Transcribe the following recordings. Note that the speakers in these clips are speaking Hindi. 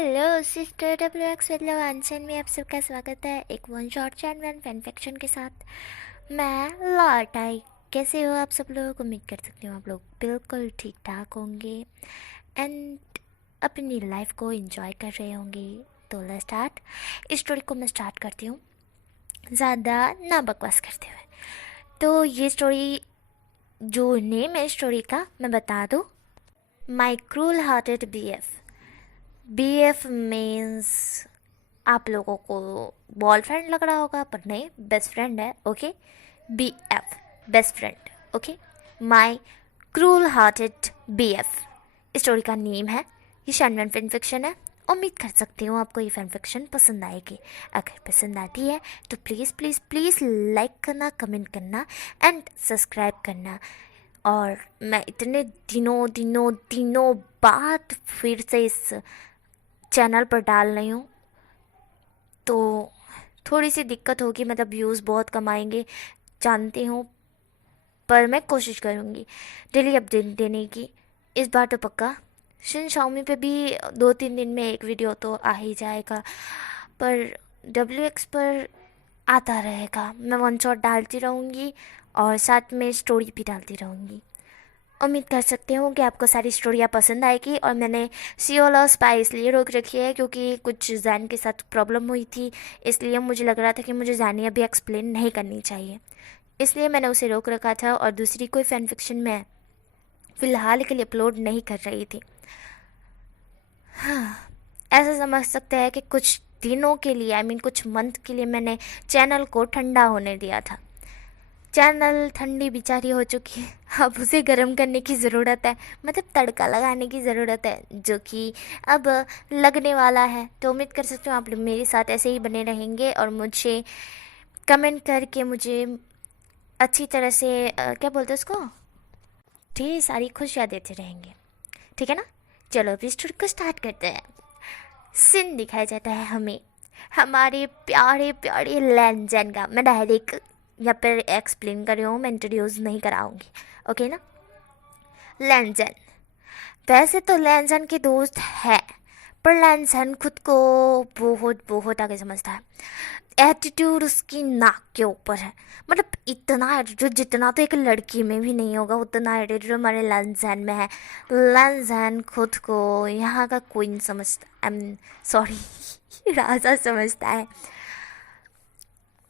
हेलो सिस्टर WX विद लवांसन में आप सबका स्वागत है एक वन शॉट चैन वन फैन फिक्शन के साथ। मैं लौटाई। कैसे हो आप सब लोग? उम्मीद कर सकती हूँ आप लोग बिल्कुल ठीक ठाक होंगे एंड अपनी लाइफ को एंजॉय कर रहे होंगे। तो लेट्स स्टार्ट। इस स्टोरी को मैं स्टार्ट करती हूँ ज़्यादा ना बकवास करते हुए। तो ये स्टोरी जो नेम है स्टोरी का मैं बता दूँ, my cruel hearted BF means आप लोगों को बॉयफ्रेंड लग रहा होगा पर नहीं, बेस्ट फ्रेंड है। Okay, BF best friend. Okay, my cruel hearted BF story का नेम है। ये शैनवन फैन फिक्शन है। उम्मीद कर सकती हूँ आपको ये फैन फिक्शन पसंद आएगी। अगर पसंद आती है तो प्लीज़ प्लीज़ प्लीज़ लाइक करना, कमेंट करना एंड सब्सक्राइब करना। और मैं इतने दिनों बाद फिर से इस चैनल पर डाल रही हूँ तो थोड़ी सी दिक्कत होगी, मतलब व्यूज़ बहुत कम आएंगे जानती हूँ, पर मैं कोशिश करूँगी डेली अपडेट देने की। इस बार तो पक्का। शाओमी पे भी 2-3 दिन में एक वीडियो तो आ ही जाएगा, पर WX पर आता रहेगा। मैं वन शॉट डालती रहूँगी और साथ में स्टोरी भी डालती रहूँगी। उम्मीद कर सकते हूँ कि आपको सारी स्टोरियाँ पसंद आएगी। और मैंने सियोल और स्पाई इसलिए रोक रखी है क्योंकि कुछ जैन के साथ प्रॉब्लम हुई थी, इसलिए मुझे लग रहा था कि मुझे जानी अभी एक्सप्लेन नहीं करनी चाहिए, इसलिए मैंने उसे रोक रखा था। और दूसरी कोई फैन फिक्शन मैं फ़िलहाल के लिए अपलोड नहीं कर रही थी। हाँ, ऐसा समझ सकते हैं कि कुछ दिनों के लिए, आई मीन कुछ मंथ के लिए मैंने चैनल को ठंडा होने दिया था। चैनल ठंडी बेचारी हो चुकी है, अब उसे गर्म करने की ज़रूरत है, मतलब तड़का लगाने की ज़रूरत है, जो कि अब लगने वाला है। तो उम्मीद कर सकते हो आप लोग मेरे साथ ऐसे ही बने रहेंगे और मुझे कमेंट करके मुझे अच्छी तरह से क्या बोलते हैं उसको, ढेर सारी खुशियाँ देते रहेंगे। ठीक है ना? चलो अभी स्टोरी को स्टार्ट करते हैं। सीन दिखाया जाता है हमें हमारे प्यारे प्यारे लैंजन का। मैं डायरेक्ट यहाँ पर एक्सप्लेन कर रही हूँ, मैं इंट्रोड्यूस नहीं कराऊंगी। ओके ना? लैंजन वैसे तो लैंजन के दोस्त है, पर लैंजन खुद को बहुत बहुत आगे समझता है। एटीट्यूड उसकी नाक के ऊपर है, मतलब इतना एटीट्यूड जितना तो एक लड़की में भी नहीं होगा उतना एटीट्यूड हमारे लैंजन में है। लैंजन खुद को यहाँ का क्वीन समझता, आई एम सॉरी राजा समझता है।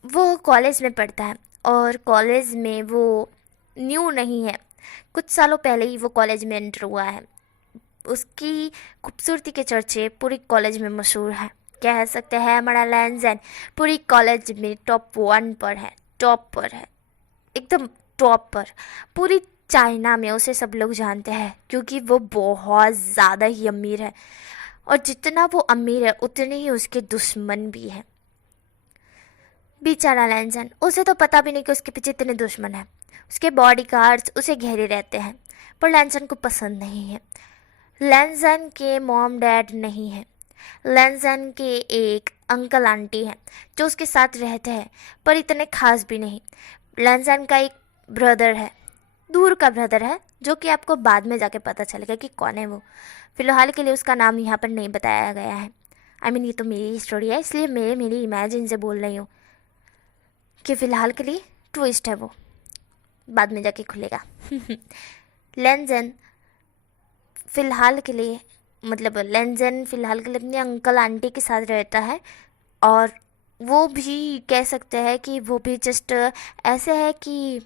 वो कॉलेज में पढ़ता है और कॉलेज में वो न्यू नहीं है, कुछ सालों पहले ही वो कॉलेज में एंटर हुआ है। उसकी खूबसूरती के चर्चे पूरी कॉलेज में मशहूर है। कह सकते हैं हमारा लैंजन पूरी कॉलेज में टॉप 1 पर है, टॉप पर है, एकदम टॉप पर। पूरी चाइना में उसे सब लोग जानते हैं क्योंकि वो बहुत ज़्यादा ही अमीर है, और जितना वो अमीर है उतने ही उसके दुश्मन भी हैं। बेचारा लैंजन, उसे तो पता भी नहीं कि उसके पीछे इतने दुश्मन हैं। उसके बॉडीगार्ड्स उसे घेरे रहते हैं, पर लैंजन को पसंद नहीं है। लैंजन के मॉम डैड नहीं है। लैंजन के एक अंकल आंटी हैं जो उसके साथ रहते हैं, पर इतने खास भी नहीं। लैंजन का एक ब्रदर है, दूर का ब्रदर है, जो कि आपको बाद में जाके पता चलेगा कि कौन है वो। फिलहाल के लिए उसका नाम यहाँ पर नहीं बताया गया है। आई मीन ये तो मेरी स्टोरी है, इसलिए मेरी इमेजिन से बोल रही हूँ कि फ़िलहाल के लिए ट्विस्ट है, वो बाद में जाके खुलेगा। लेंजन फ़िलहाल के लिए, मतलब लेंजन फ़िलहाल के लिए अपने अंकल आंटी के साथ रहता है, और वो भी कह सकते हैं कि वो भी जस्ट ऐसे है कि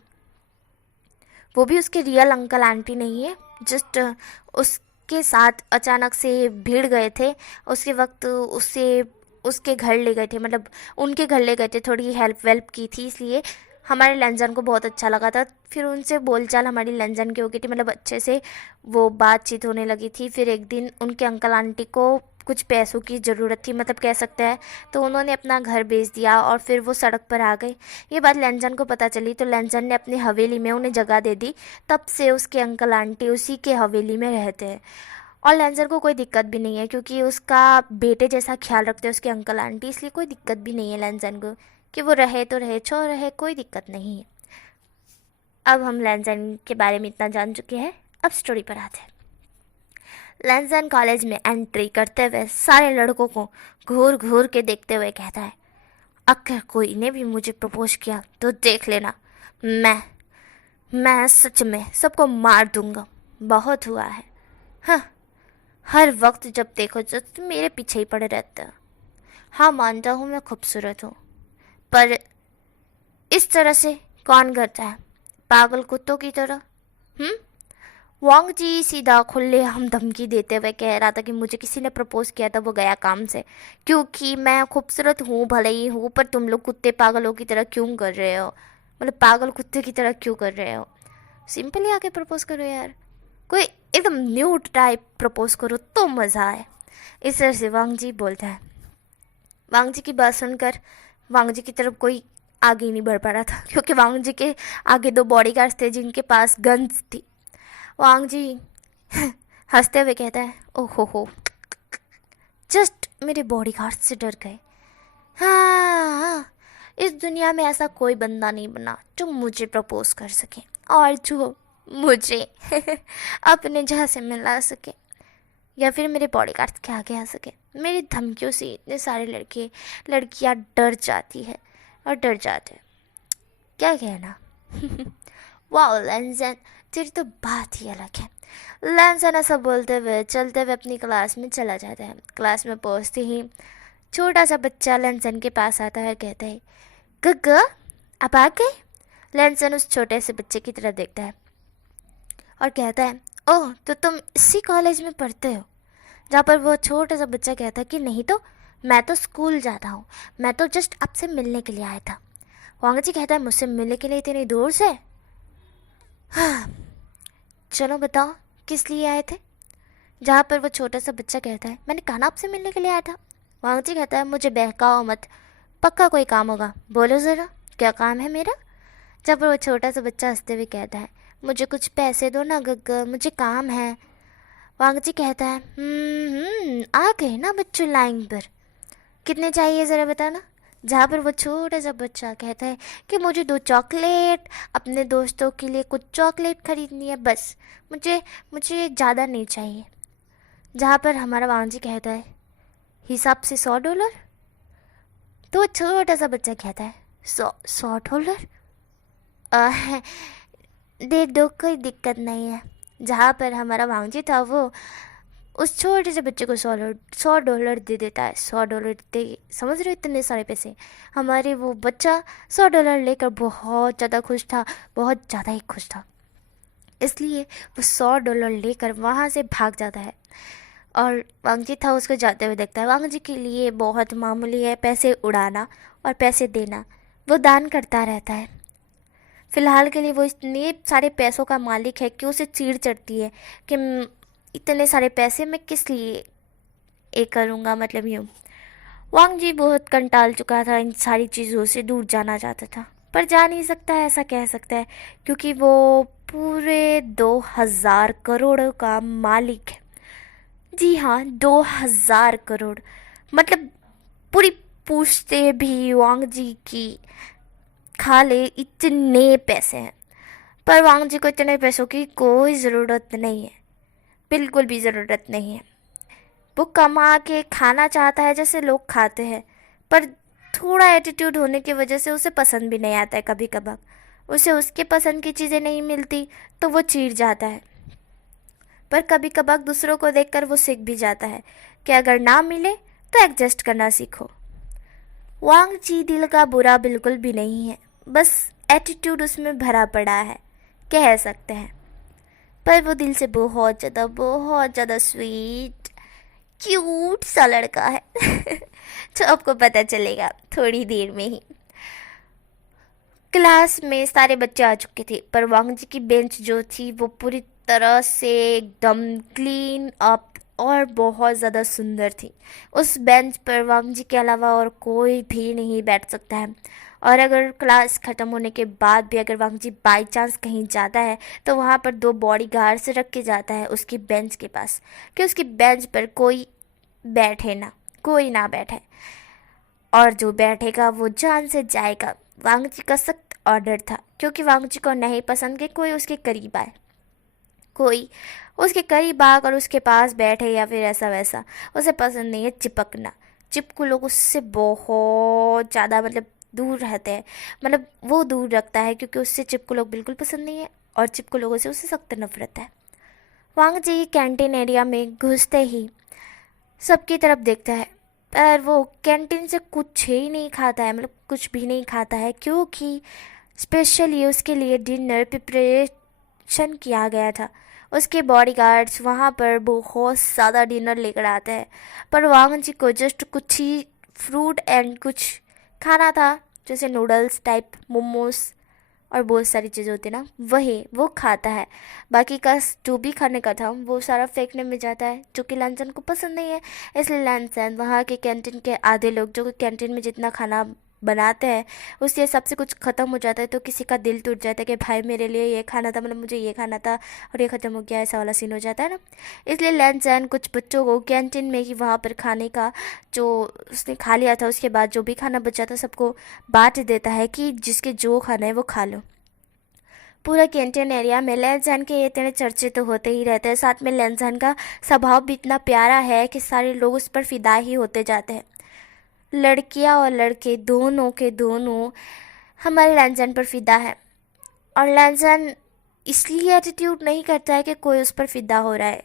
वो भी उसके रियल अंकल आंटी नहीं है, जस्ट उसके साथ अचानक से भीड़ गए थे। उसके वक्त उससे उसके घर ले गए थे, मतलब उनके घर ले गए थे, थोड़ी हेल्प वेल्प की थी, इसलिए हमारे लंजन को बहुत अच्छा लगा था। फिर उनसे बोलचाल हमारी लंजन की हो गई थी, मतलब अच्छे से वो बातचीत होने लगी थी। फिर एक दिन उनके अंकल आंटी को कुछ पैसों की ज़रूरत थी, मतलब कह सकते हैं, तो उन्होंने अपना घर बेच दिया और फिर वो सड़क पर आ गए। ये बात लंजन को पता चली तो लंजन ने अपनी हवेली में उन्हें जगह दे दी। तब से उसके अंकल आंटी उसी के हवेली में रहते हैं, और लैंजर को कोई दिक्कत भी नहीं है क्योंकि उसका बेटे जैसा ख्याल रखते हैं उसके अंकल आंटी, इसलिए कोई दिक्कत भी नहीं है लैंजन को कि वो रहे तो रहे, छो रहे, कोई दिक्कत नहीं है। अब हम लैंजन के बारे में इतना जान चुके हैं, अब स्टोरी पर आते हैं। लैनसन कॉलेज में एंट्री करते हुए सारे लड़कों को घूर घूर के देखते हुए कहता है, अगर कोई ने भी मुझे प्रपोज किया तो देख लेना, मैं सच में सबको मार दूंगा। बहुत हुआ है। हाँ, हर वक्त जब देखो तो तुम मेरे पीछे ही पड़े रहते हो। हाँ, मानता हूँ मैं खूबसूरत हूँ, पर इस तरह से कौन करता है, पागल कुत्तों की तरह। वांग जी सीधा खुले हम धमकी देते हुए कह रहा था कि मुझे किसी ने प्रपोज किया था, वो गया काम से, क्योंकि मैं खूबसूरत हूँ भले ही हूँ, पर तुम लोग कुत्ते पागलों की तरह क्यों कर रहे हो, मतलब पागल कुत्ते की तरह क्यों कर रहे हो। सिंपली आके प्रपोज करो यार, कोई एकदम न्यू टाइप प्रपोज करो तो मज़ा आए। इस तरह से वांग जी बोलता है। वांग जी की बात सुनकर वांग जी की तरफ कोई आगे ही नहीं बढ़ पा रहा था, क्योंकि वांग जी के आगे दो बॉडीगार्ड्स थे जिनके पास गन्स थी। वांग जी हंसते हुए कहता है, ओहो हो, जस्ट मेरे बॉडीगार्ड से डर गए। हाँ, इस दुनिया में ऐसा कोई बंदा नहीं बना जो मुझे प्रपोज कर सके और जो मुझे अपने जहाँ से मिला सके, या फिर मेरे बॉडीगार्ड्स के आगे आ सके। मेरी धमकियों से इतने सारे लड़के लड़कियाँ डर जाती है और डर जाते हैं, क्या कहना। वाह लैंसन, तेरी तो बात ही अलग है। लैंसन ऐसा बोलते हुए चलते हुए अपनी क्लास में चला जाता है। क्लास में पहुंचते ही छोटा सा बच्चा लैंसन के पास आता है, कहता है, गग्गा आप आ गए। लैंसन उस छोटे से बच्चे की तरफ देखता है और कहता है, ओह तो तुम इसी कॉलेज में पढ़ते हो। जहाँ पर वो छोटा सा बच्चा कहता है कि नहीं तो मैं तो स्कूल जाता हूँ, मैं तो जस्ट आपसे मिलने के लिए आया था। वांग जी कहता है, मुझसे मिलने के लिए इतनी दूर से? हाँ, चलो बताओ किस लिए आए थे। जहाँ पर वो छोटा सा बच्चा कहता है, मैंने कहा ना आपसे मिलने के लिए आया था। वांग जी कहता है, मुझे बहकाओ मत, पक्का कोई काम होगा, बोलो ज़रा क्या काम है मेरा। जब वो छोटा सा बच्चा हंसते हुए कहता है, मुझे कुछ पैसे दो ना गग्गा, मुझे काम है। वांग जी कहता है, आ गए ना बच्चों लाइन पर, कितने चाहिए ज़रा बताना। जहाँ पर वो छोटा सा बच्चा कहता है कि मुझे 2 चॉकलेट, अपने दोस्तों के लिए कुछ चॉकलेट खरीदनी है बस, मुझे मुझे ज़्यादा नहीं चाहिए। जहाँ पर हमारा वांग जी कहता है, हिसाब से $100। तो वो छोटा सा बच्चा कहता है, 100 $100? दे दो, कोई दिक्कत नहीं है। जहाँ पर हमारा वांग जी था वो उस छोटे से बच्चे को $100 दे देता है। $100 दे, समझ रहे हो इतने सारे पैसे। हमारे वो बच्चा $100 लेकर बहुत ज़्यादा खुश था, बहुत ज़्यादा ही खुश था। इसलिए वो $100 लेकर वहाँ से भाग जाता है और वांग जी था उसको जाते हुए देखता है। वांग जी के लिए बहुत मामूली है पैसे उड़ाना और पैसे देना, वो दान करता रहता है। फ़िलहाल के लिए वो इतने सारे पैसों का मालिक है कि उसे चीड़ चढ़ती है कि इतने सारे पैसे मैं किस लिए ये करूँगा, मतलब यूँ। वांग जी बहुत कंटाल चुका था, इन सारी चीज़ों से दूर जाना चाहता था, पर जा नहीं सकता है, ऐसा कह सकता है, क्योंकि वो पूरे 2000 करोड़ का मालिक है। जी हाँ, 2000 करोड़, मतलब पूरी पूछते भी वांग जी की खा ले इतने पैसे हैं। पर वांग जी को इतने पैसों की कोई ज़रूरत नहीं है, बिल्कुल भी ज़रूरत नहीं है। वो कमा के खाना चाहता है जैसे लोग खाते हैं, पर थोड़ा एटीट्यूड होने की वजह से उसे पसंद भी नहीं आता है। कभी कभार उसे उसके पसंद की चीज़ें नहीं मिलती तो वो चिढ़ जाता है, पर कभी कभार दूसरों को देखकर वो सीख भी जाता है कि अगर ना मिले तो एडजस्ट करना सीखो। वांग जी दिल का बुरा बिल्कुल भी नहीं है, बस एटीट्यूड उसमें भरा पड़ा है, कह सकते हैं। पर वो दिल से बहुत ज़्यादा स्वीट क्यूट सा लड़का है। तो आपको पता चलेगा थोड़ी देर में ही। क्लास में सारे बच्चे आ चुके थे, पर वांग जी की बेंच जो थी वो पूरी तरह से एकदम क्लीन अप और बहुत ज़्यादा सुंदर थी। उस बेंच पर वांग जी के अलावा और कोई भी नहीं बैठ सकता है, और अगर क्लास ख़त्म होने के बाद भी अगर वांग जी बाई चांस कहीं जाता है तो वहाँ पर 2 बॉडीगार्ड्स रख के जाता है उसकी बेंच के पास, कि उसकी बेंच पर कोई बैठे ना, कोई ना बैठे, और जो बैठेगा वो जान से जाएगा। वांग जी का सख्त ऑर्डर था, क्योंकि वांग जी को नहीं पसंद कि कोई उसके करीब आए। कोई उसके करीब आकर उसके पास बैठे या फिर ऐसा वैसा, उसे पसंद नहीं है चिपकना। चिपकू लोग उससे बहुत ज़्यादा मतलब दूर रहते हैं, मतलब वो दूर रखता है क्योंकि उससे चिपकू लोग बिल्कुल पसंद नहीं है और चिपकू लोगों से उससे सख्त नफरत है। वांग जी कैंटीन एरिया में घुसते ही सबकी तरफ देखता है, पर वो कैंटीन से कुछ ही नहीं खाता है, मतलब कुछ भी नहीं खाता है, क्योंकि स्पेशली उसके लिए डिनर प्रिपरेशन किया गया था। उसके बॉडीगार्ड्स वहाँ पर बहुत ज़्यादा डिनर लेकर आते हैं, पर वांगन जी को जस्ट कुछ ही फ्रूट एंड कुछ खाना था, जैसे नूडल्स टाइप, मोमोज और बहुत सारी चीज़ें होती है ना, वही वो खाता है। बाकी का जो भी खाने का था वो सारा फेंकने में जाता है, जो कि लैंसन को पसंद नहीं है। इसलिए लैंसन वहाँ के कैंटीन के आधे लोग जो कि कैंटीन में जितना खाना बनाते हैं उसके हिसाब से कुछ ख़त्म हो जाता है तो किसी का दिल टूट जाता है कि भाई मेरे लिए ये खाना था, मतलब मुझे ये खाना था और ये ख़त्म हो गया, ऐसा वाला सीन हो जाता है ना। इसलिए लैंसन कुछ बच्चों को कैंटीन में ही वहाँ पर खाने का जो उसने खा लिया था उसके बाद जो भी खाना बचा था सबको बांट देता है कि जिसके जो खाना है वो खा लो। पूरा कैंटीन एरिया में लैंसन के इतने चर्चे तो होते ही रहते हैं, साथ में लैंसन का स्वभाव भी इतना प्यारा है कि सारे लोग उस पर फिदा ही होते जाते हैं। लड़कियां और लड़के दोनों के दोनों हमारे लैंसन पर फिदा है, और लैंसन इसलिए एटीट्यूड नहीं करता है कि कोई उस पर फिदा हो रहा है,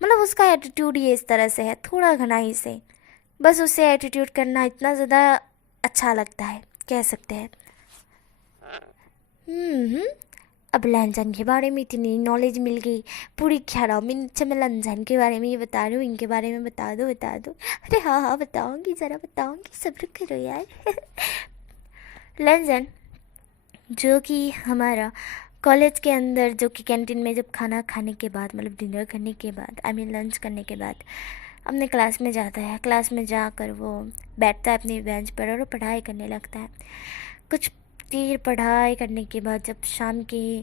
मतलब उसका एटीट्यूड ये इस तरह से है, थोड़ा घना ही से, बस उसे एटीट्यूड करना इतना ज़्यादा अच्छा लगता है, कह सकते हैं। हम्म अब लैंसन के बारे में इतनी नॉलेज मिल गई, पूरी 11 मिनट से मैं लैंसन के बारे में ये बता रही हूँ, इनके बारे में बता दो बता दो। अरे हाँ हाँ बताऊँगी, ज़रा बताऊँगी, सब्र करो यार। लैंसन जो कि हमारा कॉलेज के अंदर जो कि कैंटीन में जब खाना खाने के बाद, मतलब डिनर करने के बाद, आई मीन लंच करने के बाद अपने क्लास में जाता है। क्लास में जाकर वो बैठता है अपनी बेंच पर और वो पढ़ाई करने लगता है। कुछ देर पढ़ाई करने के बाद जब शाम के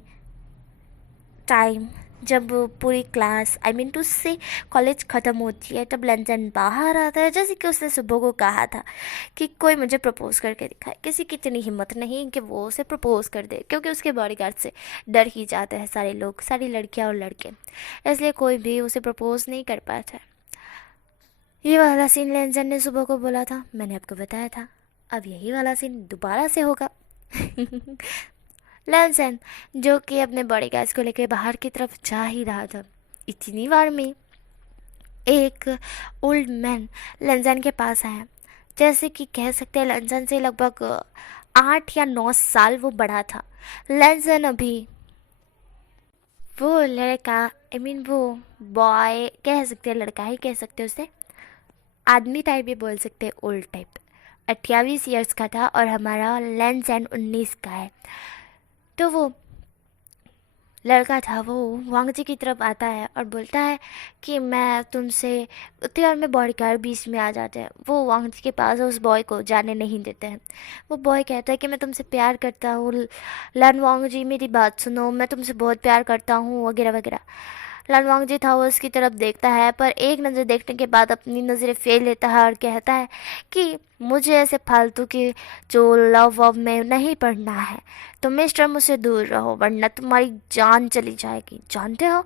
टाइम, जब पूरी क्लास आई मीन टू से कॉलेज ख़त्म होती है, तब लंदन बाहर आता है, जैसे कि उसने सुबह को कहा था कि कोई मुझे प्रपोज करके दिखाए। किसी की इतनी हिम्मत नहीं कि वो उसे प्रपोज कर दे, क्योंकि उसके बॉडीगार्ड से डर ही जाते हैं सारे लोग, सारी लड़कियां और लड़के, इसलिए कोई भी उसे प्रपोज नहीं कर पाता है। ये वाला सीन लंदन ने सुबह को बोला था, मैंने आपको बताया था, अब यही वाला सीन दोबारा से होगा। लैंसन जो कि अपने बॉडी गैस को लेकर बाहर की तरफ जा ही रहा था, इतनी बार में एक ओल्ड मैन लैंसन के पास आया। जैसे कि कह सकते हैं लैंसन से लगभग 8 या 9 साल वो बड़ा था। लैंसन अभी वो लड़का, आई मीन वो बॉय कह सकते हैं, लड़का ही कह सकते हैं उसे, आदमी टाइप भी बोल सकते हैं, ओल्ड टाइप, 28 ईयर्स का था और हमारा लैंसन 19 का है। तो वो लड़का था वो वांग जी की तरफ आता है और बोलता है कि मैं तुमसे, उतनी बार में बॉडीगार्ड बीच में आ जाते हैं, वो वांग जी के पास उस बॉय को जाने नहीं देते हैं। वो बॉय कहता है कि मैं तुमसे प्यार करता हूँ लन वांग जी, मेरी बात सुनो, मैं तुमसे बहुत प्यार करता हूँ वगैरह वगैरह। लन वांग जी था वो उसकी तरफ देखता है, पर एक नज़र देखने के बाद अपनी नज़रें फेर लेता है और कहता है कि मुझे ऐसे फालतू की जो लव वव में नहीं पढ़ना है, तो मिस्टर मुझसे दूर रहो वरना तुम्हारी जान चली जाएगी, जानते हो।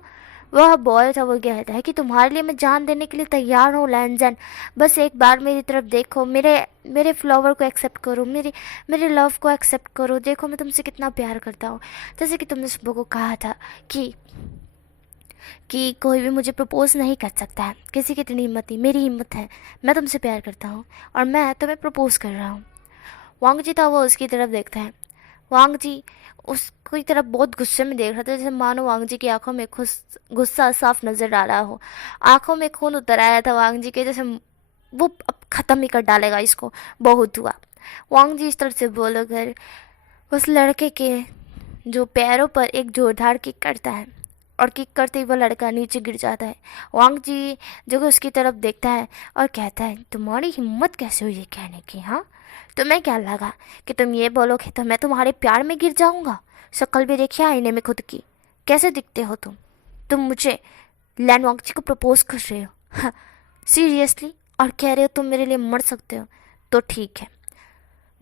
वह बॉय था वो कहता है कि तुम्हारे लिए मैं जान देने के लिए तैयार हूँ लैंसन, बस एक बार मेरी तरफ देखो, मेरे मेरे फ्लावर को एक्सेप्ट करो, मेरे लव को एक्सेप्ट करो, देखो मैं तुमसे कितना प्यार करता हूँ। जैसे कि तुमने सुबह को कहा था कि कोई भी मुझे प्रपोज नहीं कर सकता है, किसी की इतनी हिम्मत नहीं, मेरी हिम्मत है, मैं तुमसे प्यार करता हूँ और मैं तुम्हें प्रपोज कर रहा हूँ। वांग जी था वो उसकी तरफ देखता है। वांग जी उसकी तरफ बहुत गुस्से में देख रहा था, जैसे मानो वांग जी की आंखों में गुस्सा साफ नजर आ रहा हो। आंखों में खून उतर आया था वांग जी के, जैसे वो अब ख़त्म ही कर डालेगा इसको, बहुत हुआ। वांग जी इस तरह से बोलकर उस लड़के के जो पैरों पर एक जोरदार किक करता है और किक करते ही वो लड़का नीचे गिर जाता है। वांग जी जो कि उसकी तरफ देखता है और कहता है, तुम्हारी हिम्मत कैसे हुई ये कहने की, हाँ तुम्हें क्या लगा कि तुम ये बोलोगे तो मैं तुम्हारे प्यार में गिर जाऊंगा। शक्ल भी देखिए आईने में खुद की, कैसे दिखते हो तुम मुझे लैन वांग जी को प्रपोज कर रहे हो, सीरियसली, और कह रहे हो तुम मेरे लिए मर सकते हो, तो ठीक है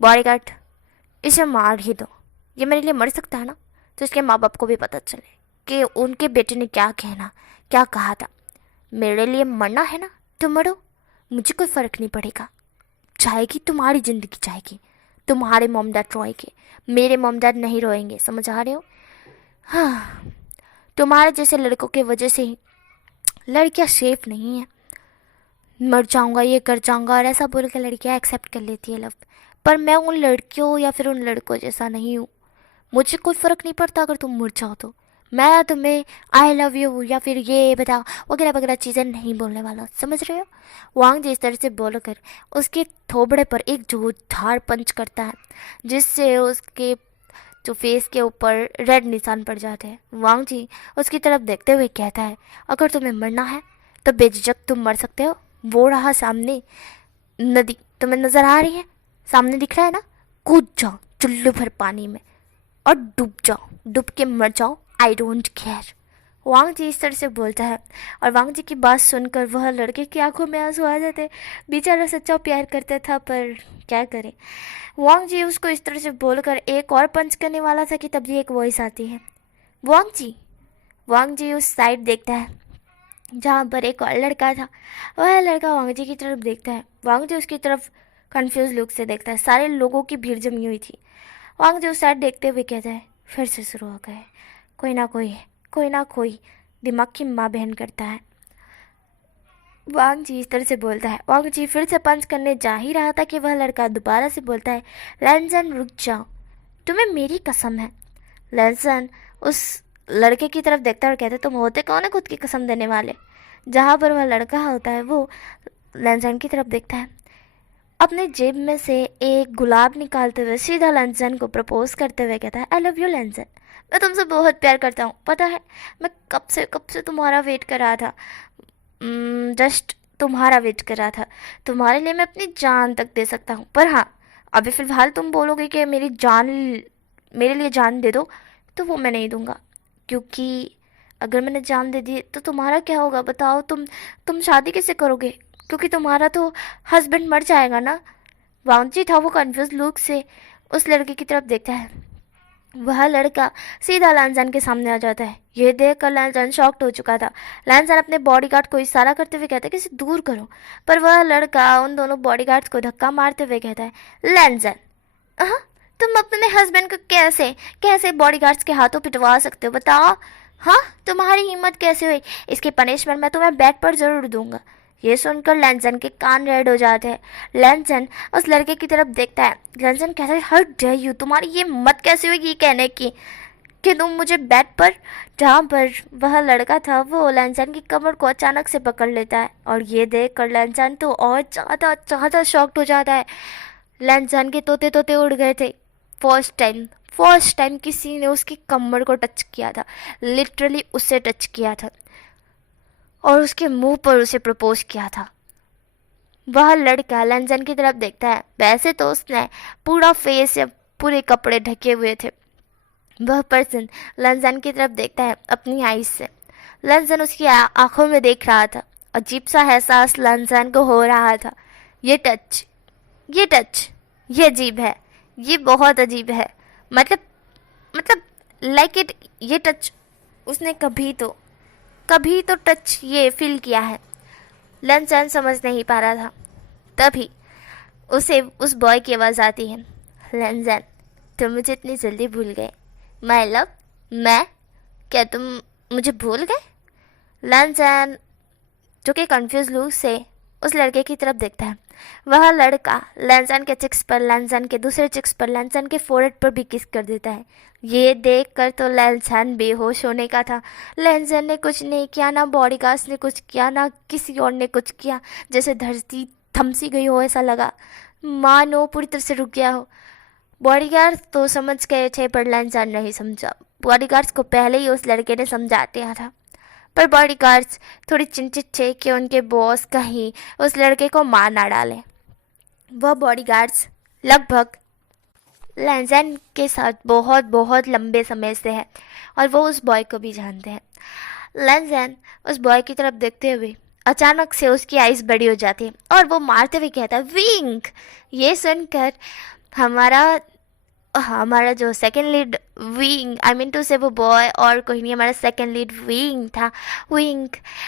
बॉडीगार्ड इसे मार ही दो, ये मेरे लिए मर सकता है ना, तो इसके माँ बाप को भी पता चले कि उनके बेटे ने क्या कहा था। मेरे लिए मरना है ना तो मरो, मुझे कोई फ़र्क नहीं पड़ेगा। जाएगी तुम्हारी ज़िंदगी जाएगी, तुम्हारे मॉम डैड रोएंगे, मेरे मॉम डैड नहीं रोएंगे, समझ आ रहे हो? हाँ, तुम्हारे जैसे लड़कों के वजह से ही लड़कियाँ सेफ नहीं हैं। मर जाऊंगा, ये कर जाऊंगा, और ऐसा बोल के लड़कियाँ एक्सेप्ट कर लेती है लव। पर मैं उन लड़कियों या फिर उन लड़कों जैसा नहीं हूँ। मुझे कोई फ़र्क नहीं पड़ता अगर तुम मर जाओ तो। मैं तुम्हें आई लव यू या फिर ये बताओ वगैरह वगैरह चीज़ें नहीं बोलने वाला, समझ रहे हो? वांग जी इस तरह से बोलकर उसके थोबड़े पर एक जोरदार पंच करता है, जिससे उसके जो फेस के ऊपर रेड निशान पड़ जाते हैं। वांग जी उसकी तरफ देखते हुए कहता है, अगर तुम्हें मरना है तो बेझिझक तुम मर सकते हो। वो रहा सामने नदी, तुम्हें नज़र आ रही है? सामने दिख रहा है ना? कूद जाओ चुल्लू भर पानी में और डूब जाओ, डूब के मर जाओ, आई डोंट केयर। वांग जी इस तरह से बोलता है, और वांग जी की बात सुनकर वह लड़के की आंखों में आंसू आ जाते। बेचारा सच्चा प्यार करता था, पर क्या करे। वांग जी उसको इस तरह से बोलकर एक और पंच करने वाला था कि तभी एक वॉइस आती है, वांग जी। वांग जी उस साइड देखता है जहाँ पर एक और लड़का था। वह लड़का वांग जी की तरफ देखता है। वांग जी उसकी तरफ कंफ्यूज लुक से देखता है। सारे लोगों की भीड़ जमी हुई थी। वांग जी उस साइड देखते हुए कहता है, फिर से शुरू हो गए, कोई ना कोई दिमाग की माँ बहन करता है। वांग जी इस तरह से बोलता है। वांग जी फिर से पंच करने जा ही रहा था कि वह लड़का दोबारा से बोलता है, लैंसन रुक जाओ, तुम्हें मेरी कसम है। लैंसन उस लड़के की तरफ देखता है और कहता है, तुम होते कौन है खुद की कसम देने वाले? जहाँ पर वह लड़का होता है वो लैंसन की तरफ देखता है, अपने जेब में से एक गुलाब निकालते हुए सीधा लैंसन को प्रपोज करते हुए कहता है, आई लव यू लैंसन, मैं तुमसे बहुत प्यार करता हूँ। पता है मैं कब से तुम्हारा वेट कर रहा था, जस्ट तुम्हारा वेट कर रहा था। तुम्हारे लिए मैं अपनी जान तक दे सकता हूँ, पर हाँ अभी फ़िलहाल तुम बोलोगे कि मेरे लिए जान दे दो, तो वो मैं नहीं दूँगा। क्योंकि अगर मैंने जान दे दी तो तुम्हारा क्या होगा बताओ? तुम शादी कैसे करोगे? क्योंकि तुम्हारा तो हस्बैंड मर जाएगा ना। वांची था वो कन्फ्यूज लुक से उस लड़के की तरफ देखता है। वह लड़का सीधा लैंसन के सामने आ जाता है। ये देखकर लैंसन शॉक्ड हो चुका था। लैंसन अपने बॉडीगार्ड को इशारा करते हुए कहता है कि इसे दूर करो, पर वह लड़का उन दोनों बॉडीगार्ड्स को धक्का मारते हुए कहता है, लैंसन हाँ, तुम अपने हस्बैंड को कैसे कैसे बॉडीगार्ड्स के हाथों पिटवा सकते हो बताओ? हाँ, तुम्हारी हिम्मत कैसे हुई? इसकी पनिशमेंट मैं तुम्हें बेड पर ज़रूर दूंगा। ये सुनकर लैंसन के कान रेड हो जाते हैं। लैंसन उस लड़के की तरफ देखता है। लैंसन कहता है, हाउ डेयर यू, तुम्हारी ये हिम्मत कैसे हुई ये कहने की कि तुम मुझे बेड पर? जहाँ पर वह लड़का था वो लैंसन की कमर को अचानक से पकड़ लेता है, और ये देख कर लैंसन तो और ज़्यादा शॉक्ड हो जाता है। लैंसन के तोते तोते उड़ गए थे। फर्स्ट टाइम किसी ने उसकी कमर को टच किया था, लिटरली उसे टच किया था और उसके मुंह पर उसे प्रपोज किया था। वह लड़का लैंसन की तरफ देखता है। वैसे तो उसने पूरा फेस या पूरे कपड़े ढके हुए थे। वह पर्सन लैंसन की तरफ देखता है अपनी आईज से। लैंसन उसकी आंखों में देख रहा था। अजीब सा एहसास लैंसन को हो रहा था। ये टच ये अजीब है, ये बहुत अजीब है। मतलब लाइक इट, ये टच उसने कभी तो टच ये फील किया है। लैंसन समझ नहीं पा रहा था। तभी उसे उस बॉय की आवाज़ आती है, लैंसन तुम मुझे इतनी जल्दी भूल गए? माय लव, मैं? क्या तुम मुझे भूल गए? लैंसन जो कि कंफ्यूज लुक से उस लड़के की तरफ देखता है। वह लड़का लैंसन के चिक्स पर, लैंसन के दूसरे चिक्स पर, लैंसन के फोrehead पर भी किस कर देता है। ये देखकर तो लैंसन बेहोश होने का था। लैंसन ने कुछ नहीं किया, ना बॉडीगार्ड्स ने कुछ किया, ना किसी और ने कुछ किया। जैसे धरती थमसी गई हो ऐसा लगा, मानो पूरी तरह से रुक गया हो। बॉडीगार्ड्स तो समझ गए थे पर लैंसन नहीं समझा। बॉडीगार्ड्स को पहले ही उस लड़के ने समझा दिया था, पर बॉडीगार्ड्स थोड़ी चिंतित थे कि उनके बॉस कहीं उस लड़के को मार ना डालें। वह बॉडीगार्ड्स लगभग लैंसन के साथ बहुत बहुत लंबे समय से है और वो उस बॉय को भी जानते हैं। लैंसन उस बॉय की तरफ देखते हुए अचानक से उसकी आइज़ बड़ी हो जाती है और वो मारते हुए कहता है, विंक। ये सुनकर हमारा हमारा जो second lead Wing, I mean to say वो बॉय और कोई नहीं, हमारा सेकंड लीड विंग था। विंग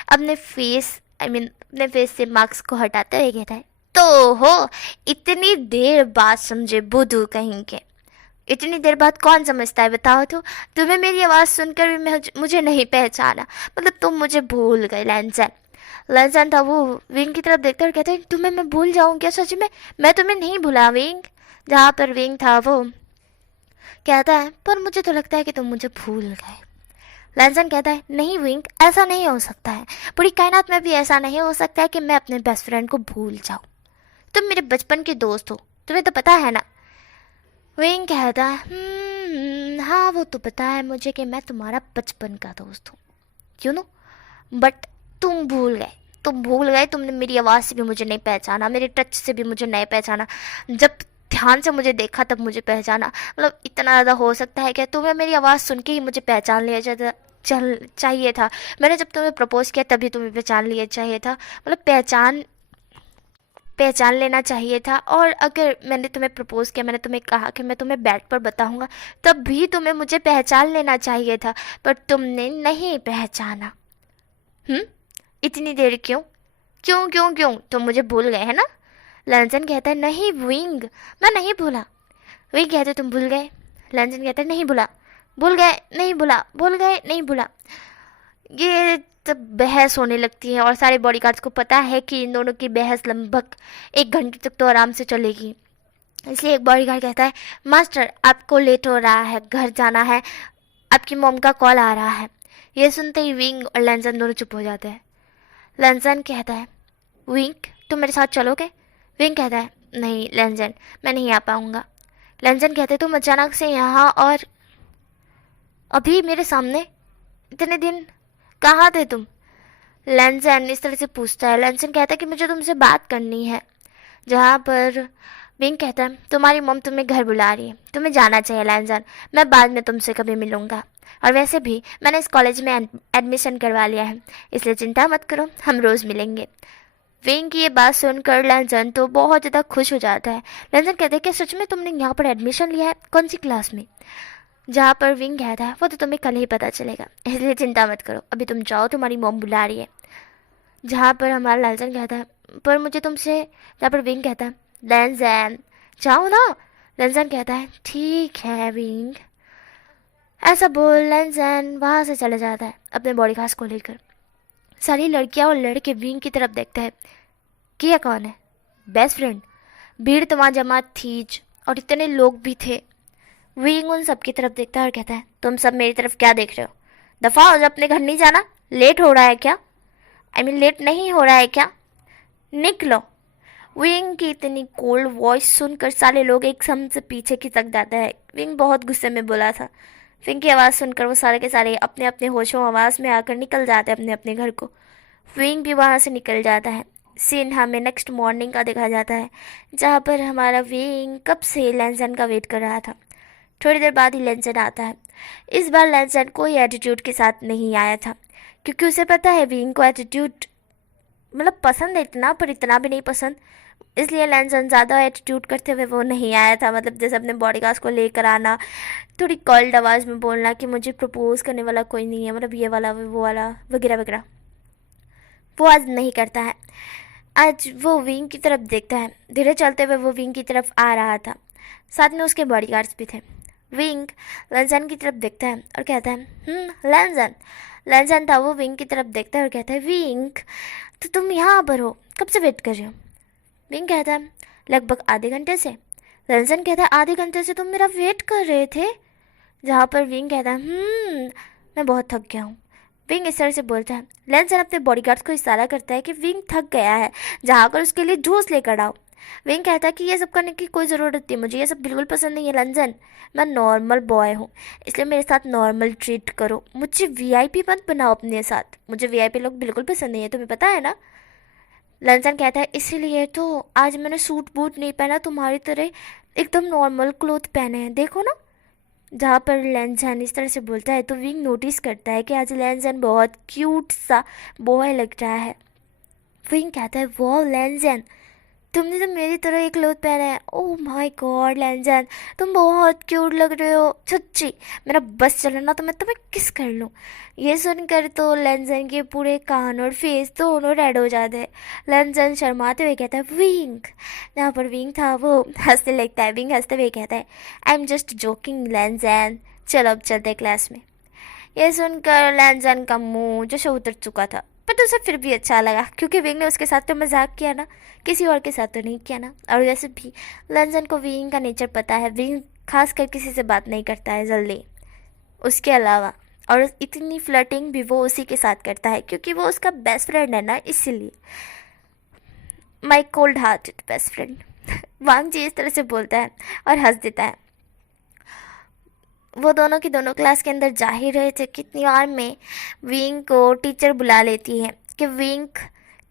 अपने फेस, आई मीन अपने फेस से मार्क्स को हटाते हुए कहता है, तो हो इतनी देर बाद समझे बुद्धू कहीं के। इतनी देर बाद कौन समझता है बताओ तो। तुम्हें मेरी आवाज़ सुनकर भी मुझे नहीं पहचाना, मतलब तुम मुझे भूल गए लैंसन। लैंसन था वो विंग की तरफ देखते और कहते हैं, तुम्हें मैं भूल जाऊँ क्या सच में? मैं तुम्हें नहीं भूला विंग। जहाँ पर विंग था वो कहता है, पर मुझे तो लगता है कि तुम मुझे भूल गए। लैंसन कहता है, नहीं विंग, ऐसा नहीं हो सकता है। पूरी कायनात में भी ऐसा नहीं हो सकता है कि मैं अपने बेस्ट फ्रेंड को भूल जाऊँ। तुम मेरे बचपन के दोस्त हो, तुम्हें तो पता है ना। विंग कहता है, हाँ वो तो पता है मुझे कि मैं तुम्हारा बचपन का दोस्त हूँ, क्यों नो, बट तुम भूल गए। तुम भूल गए, तुमने मेरी आवाज़ से भी मुझे नहीं पहचाना, मेरे टच से भी मुझे नहीं पहचाना, जब ध्यान से मुझे देखा तब मुझे पहचाना। मतलब इतना ज़्यादा हो सकता है कि तुम्हें मेरी आवाज़ सुन के ही मुझे पहचान लिया चाहिए था। मैंने जब तुम्हें प्रपोज किया तभी तुम्हें पहचान लिया चाहिए था, मतलब पहचान लेना चाहिए था। और अगर मैंने तुम्हें प्रपोज किया, मैंने तुम्हें कहा कि मैं तुम्हें बेड पर बताऊंगा, तब भी तुम्हें मुझे पहचान लेना चाहिए था, पर तुमने नहीं पहचाना। इतनी देर क्यों? क्यों क्यों क्यों? तुम मुझे भूल गए है ना? लैंसन कहता है, नहीं विंग, मैं नहीं भूला। विंग कहते है, तुम भूल गए। लैंसन कहता है, नहीं भूला, भूल गए नहीं भूला, भूल गए नहीं भूला। ये तब बहस होने लगती है और सारे बॉडीगार्ड्स को पता है कि इन दोनों की बहस लगभग 1 घंटे तक तो आराम से चलेगी। इसलिए एक बॉडीगार्ड कहता है, मास्टर आपको लेट हो रहा है, घर जाना है, आपकी मॉम का कॉल आ रहा है। ये सुनते ही विंग और लैंसन दोनों चुप हो जाते हैं। लैंसन कहता है, विंग तुम मेरे साथ चलोगे? विंग कहता है, नहीं लैंसन, मैं नहीं आ पाऊंगा। लैंसन कहते, तुम अचानक से यहाँ और अभी मेरे सामने, इतने दिन कहाँ थे तुम? लैंसन इस तरह से पूछता है। लैंसन कहता है कि मुझे तुमसे बात करनी है। जहाँ पर विंग कहता है, तुम्हारी मॉम तुम्हें घर बुला रही है, तुम्हें जाना चाहिए लैंसन, मैं बाद में तुमसे कभी मिलूंगा। और वैसे भी मैंने इस कॉलेज में एडमिशन करवा लिया है, इसलिए चिंता मत करो, हम रोज़ मिलेंगे। विंग की ये बात सुनकर लैंसन तो बहुत ज़्यादा खुश हो जाता है। लैंसन कहते हैं कि सच में तुमने यहाँ पर एडमिशन लिया है? कौन सी क्लास में? जहाँ पर विंग कहता है, वो तो तुम्हें कल ही पता चलेगा, इसलिए चिंता मत करो, अभी तुम जाओ, तुम्हारी मॉम बुला रही है। जहाँ पर हमारा लैंसन कहता है, पर मुझे तुमसे, जहाँ पर विंग कहता है, लैंसन जाओ ना। लैंसन कहता है, ठीक है विंग। ऐसा बोल लैंसन वहाँ से चला जाता है अपने बॉडी खास को लेकर। सारी लड़कियाँ और लड़के विंग की तरफ देखते हैं कि यह कौन है, बेस्ट फ्रेंड। भीड़ तो वहाँ जमा थी और इतने लोग भी थे। विंग उन सबकी तरफ देखता है और कहता है, तुम सब मेरी तरफ क्या देख रहे हो? दफ़ा हो, अपने घर नहीं जाना? लेट हो रहा है क्या? आई मीन लेट नहीं हो रहा है क्या? निकलो। विंग की इतनी कोल्ड वॉइस सुनकर सारे लोग एक सम से पीछे खिसक जाते हैं। विंग बहुत गुस्से में बोला था। विंग की आवाज़ सुनकर वो सारे के सारे अपने अपने होशों आवाज़ में आकर निकल जाते हैं अपने अपने घर को। विंग भी वहाँ से निकल जाता है। सीन हमें नेक्स्ट मॉर्निंग का दिखा जाता है, जहाँ पर हमारा विंग कब से लैंसन का वेट कर रहा था। थोड़ी देर बाद ही लैंसन आता है। इस बार लैंसन कोई एटीट्यूड के साथ नहीं आया था, क्योंकि उसे पता है विंग को एटीट्यूड मतलब पसंद है इतना, पर इतना भी नहीं पसंद। इसलिए लैंसन ज़्यादा एटीट्यूड करते हुए वो नहीं आया था, मतलब जैसे अपने बॉडीगार्ड्स को लेकर आना, थोड़ी कोल्ड आवाज़ में बोलना कि मुझे प्रपोज करने वाला कोई नहीं है, मतलब ये वाला वो वाला वगैरह वगैरह, वो आज नहीं करता है। आज वो विंग की तरफ देखता है। धीरे चलते हुए वो विंग की तरफ आ रहा था, साथ में उसके बॉडीगार्ड्स भी थे। विंग लैंसन की तरफ देखता है और कहता है, लैंसन। लैंसन था वो विंग की तरफ देखता है और कहता है, विंग तो तुम यहाँ पर हो, कब से वेट कर रहे हो? विंग कहता है, लगभग आधे घंटे से। लैंसन कहता है, आधे घंटे से तुम मेरा वेट कर रहे थे? जहाँ पर विंग कहता है, मैं बहुत थक गया हूँ। विंग इस तरह से बोलता है। लैंसन अपने बॉडीगार्ड्स को इशारा करता है कि विंग थक गया है, जाकर उसके लिए जूस लेकर आओ। विंग कहता है कि ये सब करने की कोई ज़रूरत नहीं, मुझे ये सब बिल्कुल पसंद नहीं है लैंसन, मैं नॉर्मल बॉय हूँ, इसलिए मेरे साथ नॉर्मल ट्रीट करो, मुझे वीआईपी मत बनाओ अपने साथ, मुझे वीआईपी लोग बिल्कुल पसंद नहीं है, तुम्हें पता है ना। लैंसन कहता है, इसीलिए तो आज मैंने सूट बूट नहीं पहना, तुम्हारी तरह एकदम नॉर्मल क्लोथ पहने हैं, देखो ना। जहाँ पर लैंसन इस तरह से बोलता है तो विंग नोटिस करता है कि आज लैंसन बहुत क्यूट सा बॉय लग रहा है। विंग कहता है, वाह लैंसन, तुमने तो मेरी तरह एक क्लोथ पहना है। ओह माय गॉड लैंजन, तुम बहुत क्यूट लग रहे हो। सच्ची मेरा बस चले ना तो मैं तुम्हें किस कर लूँ। ये सुनकर तो लैंजन के पूरे कान और फेस दोनों रेड हो जाते हैं। लैंजन शर्माते हुए कहता है विंक। जहाँ पर विंक था वो हंसने लगता है। विंक हंसते हुए कहता है आई एम जस्ट जोकिंग लैंजन, चलो अब चलते हैं क्लास में। ये सुनकर लैंजन का मुंह जो सो उतर चुका था, पर उसे फिर भी अच्छा लगा क्योंकि विंग ने उसके साथ तो मजाक किया ना, किसी और के साथ तो नहीं किया ना। और वैसे भी लैंजन को विंग का नेचर पता है। विंग खास कर किसी से बात नहीं करता है जल्दी उसके अलावा, और इतनी फ्लर्टिंग भी वो उसी के साथ करता है क्योंकि वो उसका बेस्ट फ्रेंड है ना, इसीलिए। माई कोल्ड हार्टेड बेस्ट फ्रेंड वांग जी इस तरह से बोलता है और हंस देता है। वो दोनों की दोनों क्लास के अंदर जा ही रहे थे कि इतनी बार में विंग को टीचर बुला लेती है कि विंग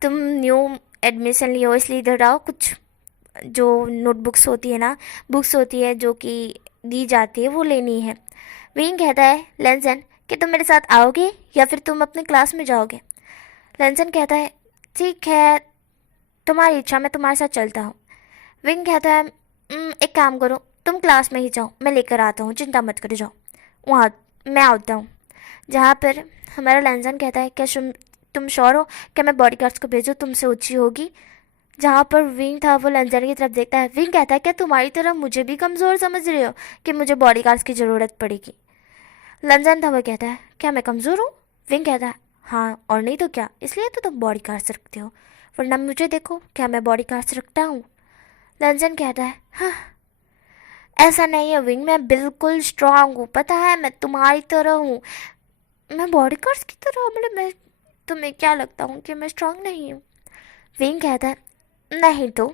तुम न्यू एडमिशन लियो इसलिए इधर आओ। कुछ जो नोटबुक्स होती है ना, बुक्स होती है जो कि दी जाती है, वो लेनी है। विंग कहता है लेंसन कि तुम मेरे साथ आओगे या फिर तुम अपने क्लास में जाओगे। लेंसन कहता है ठीक है तुम्हारी इच्छा, मैं तुम्हारे साथ चलता हूँ। विंग कहता है एक काम करो तुम क्लास में ही जाओ, मैं लेकर आता हूँ, चिंता मत करो, जाओ वहाँ मैं आता हूँ। जहाँ पर हमारा लैंसन कहता है क्या तुम श्योर हो क्या मैं बॉडीगार्ड्स को भेजूँ, तुमसे ऊँची होगी। जहाँ पर विंग था वो लैंसन की तरफ देखता है। विंग कहता है क्या तुम्हारी तरह मुझे भी कमज़ोर समझ रहे हो कि मुझे बॉडीगार्ड्स की ज़रूरत पड़ेगी। लैंसन था वो कहता है क्या मैं कमज़ोर हूँ। विंग कहता है हाँ और नहीं तो क्या, इसलिए तो तुम बॉडीगार्ड्स रखते हो, वरना मुझे देखो क्या मैं बॉडीगार्ड्स रखता हूँ। लैंसन कहता है हाँ ऐसा नहीं है विंग, मैं बिल्कुल स्ट्रांग हूँ, पता है मैं तुम्हारी तरह हूँ, मैं बॉडीगार्ड्स की तरह, मतलब मैं तुम्हें क्या लगता हूँ कि मैं स्ट्रांग नहीं हूँ। विंग कहता है नहीं तो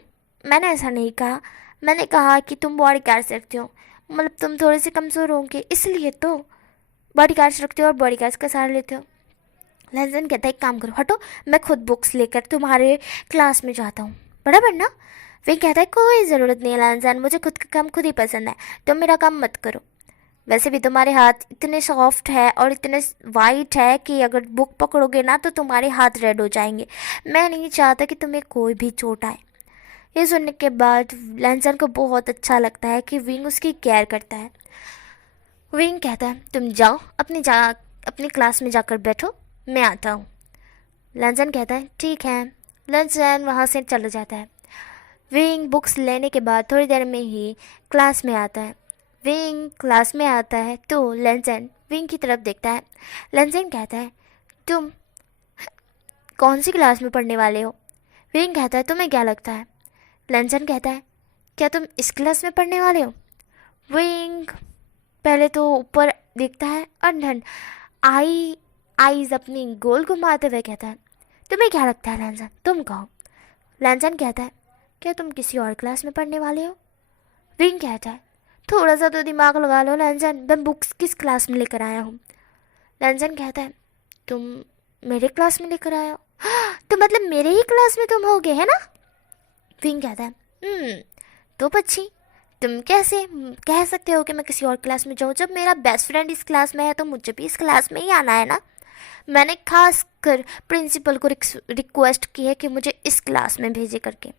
मैंने ऐसा नहीं कहा, मैंने कहा कि तुम बॉडीगार्ड्स रखते हो, मतलब तुम थोड़े से कमज़ोर होंगे इसलिए तो बॉडीगार्ड्स रखते हो और बॉडीगार्ड्स का सहारा लेते हो। लैंसन कहता है एक काम करो हटो, मैं खुद बुक्स लेकर तुम्हारे क्लास में जाता हूँ, बराबर ना। विंग कहता है कोई ज़रूरत नहीं है लैंसन, मुझे खुद का काम खुद ही पसंद है, तुम मेरा काम मत करो। वैसे भी तुम्हारे हाथ इतने सॉफ्ट है और इतने वाइट है कि अगर बुक पकड़ोगे ना तो तुम्हारे हाथ रेड हो जाएंगे, मैं नहीं चाहता कि तुम्हें कोई भी चोट आए। ये सुनने के बाद लैंसन को बहुत अच्छा लगता है कि विंग उसकी केयर करता है। विंग कहता है तुम जाओ अपनी क्लास में जाकर बैठो, मैं आता हूँ। लैंसन कहता है ठीक है। लैंसन वहाँ से चला जाता है। विंग बुक्स लेने के बाद थोड़ी देर में ही क्लास में आता है। विंग क्लास में आता है तो लैंसन विंग की तरफ देखता है। लैंसन कहता है तुम कौन सी क्लास में पढ़ने वाले हो। विंग कहता है तुम्हें क्या लगता है। लैंसन कहता है क्या तुम इस क्लास में पढ़ने वाले हो। विंग पहले तो ऊपर देखता है और धन आईज अपनी गोल घुमाते हुए कहता है तुम्हें क्या लगता है लैंसन, तुम कहो। लैंसन कहता है क्या तुम किसी और क्लास में पढ़ने वाले हो। विंग कहता है थोड़ा सा तो दिमाग लगा लो लैंसन, मैं बुक्स किस क्लास में लेकर आया हूँ। लैंसन कहता है तुम मेरे क्लास में लेकर आया हो, तो मतलब मेरे ही क्लास में तुम होगे है ना। विंग कहता है तो बच्ची तुम कैसे कह सकते हो कि मैं किसी और क्लास में जाऊँ, जब मेरा बेस्ट फ्रेंड इस क्लास में है तो मुझे भी इस क्लास में ही आना है ना। मैंने खास कर प्रिंसिपल को रिक्वेस्ट की है कि मुझे इस क्लास में भेजे करके।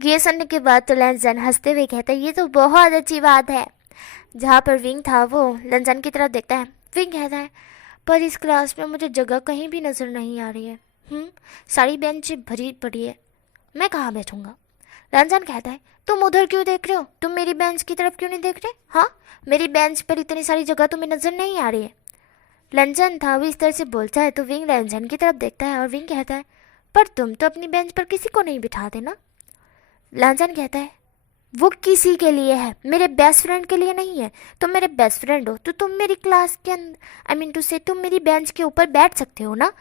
ये सुनने के बाद तो लैंसन हंसते हुए कहता है ये तो बहुत अच्छी बात है। जहाँ पर विंग था वो लैंसन की तरफ देखता है। विंग कहता है पर इस क्लास में मुझे जगह कहीं भी नज़र नहीं आ रही है, सारी बेंच भरी पड़ी है, मैं कहाँ बैठूँगा। लैंसन कहता है तुम उधर क्यों देख रहे हो, तुम मेरी बेंच की तरफ क्यों नहीं देख रहे। हाँ मेरी बेंच पर इतनी सारी जगह तुम्हें नज़र नहीं आ रही है। लैंसन था वो इस तरह से बोलता है तो विंग लैंसन की तरफ देखता है और विंग कहता है पर तुम तो अपनी बेंच पर किसी को नहीं बिठाते ना। लैंसन कहता है वो किसी के लिए है, मेरे बेस्ट फ्रेंड के लिए नहीं है। तुम मेरे बेस्ट फ्रेंड हो तो तुम मेरी क्लास के अंदर आई मीन टू से तुम मेरी बेंच के ऊपर बैठ सकते हो ना।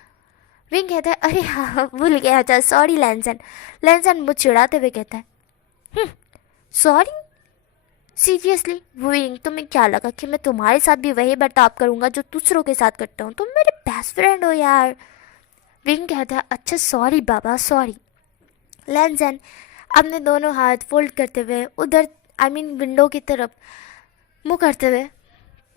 विंग कहता है अरे हाँ भूल गया, अच्छा सॉरी लैंसन। लैंसन मुझ चिढ़ाते हुए कहता है सॉरी सीरियसली विंग, तुम्हें क्या लगा कि मैं तुम्हारे साथ भी वही बर्ताव करूँगा जो दूसरों के साथ करता हूँ, तुम मेरे बेस्ट फ्रेंड हो यार। विंग कहता है अच्छा सॉरी बाबा सॉरी। लैंसन अपने दोनों हाथ फोल्ड करते हुए उधर आई मीन विंडो की तरफ मुंह करते हुए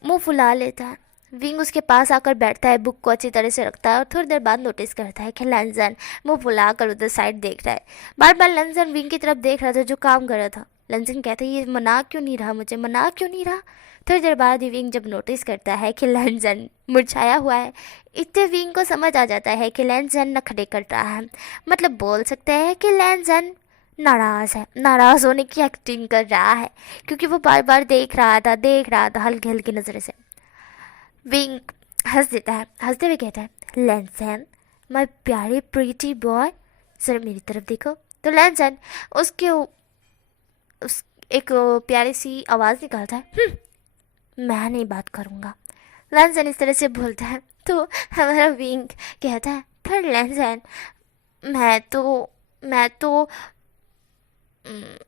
मुंह फुला लेता है। विंग उसके पास आकर बैठता है, बुक को अच्छी तरह से रखता है और थोड़ी देर बाद नोटिस करता है कि लैंजन मुंह फुलाकर उधर साइड देख रहा है। बार बार लैंजन विंग की तरफ देख रहा था जो काम कर रहा था। लैंजन कहता है ये मना क्यों नहीं रहा, मुझे मना क्यों नहीं रहा। थोड़ी देर बाद ही विंग जब नोटिस करता है कि लैंजन मुरझाया हुआ है, इतने विंग को समझ आ जाता है कि लैंजन नखरे कर रहा है। मतलब बोल सकते हैं कि लैंजन नाराज़ है, नाराज़ होने की एक्टिंग कर रहा है, क्योंकि वो बार बार देख रहा था हल्की हल्की नज़र से। विंग हंस देता है, हंसते हुए कहता है लैंसन माय प्यारे प्रीटी बॉय, सर मेरी तरफ देखो। तो लैंसन उसके उस एक प्यारी सी आवाज़ निकालता है, मैं नहीं बात करूँगा। लैंसन इस तरह से बोलता है तो हमारा विंग कहता है पर लैंसन मैं तो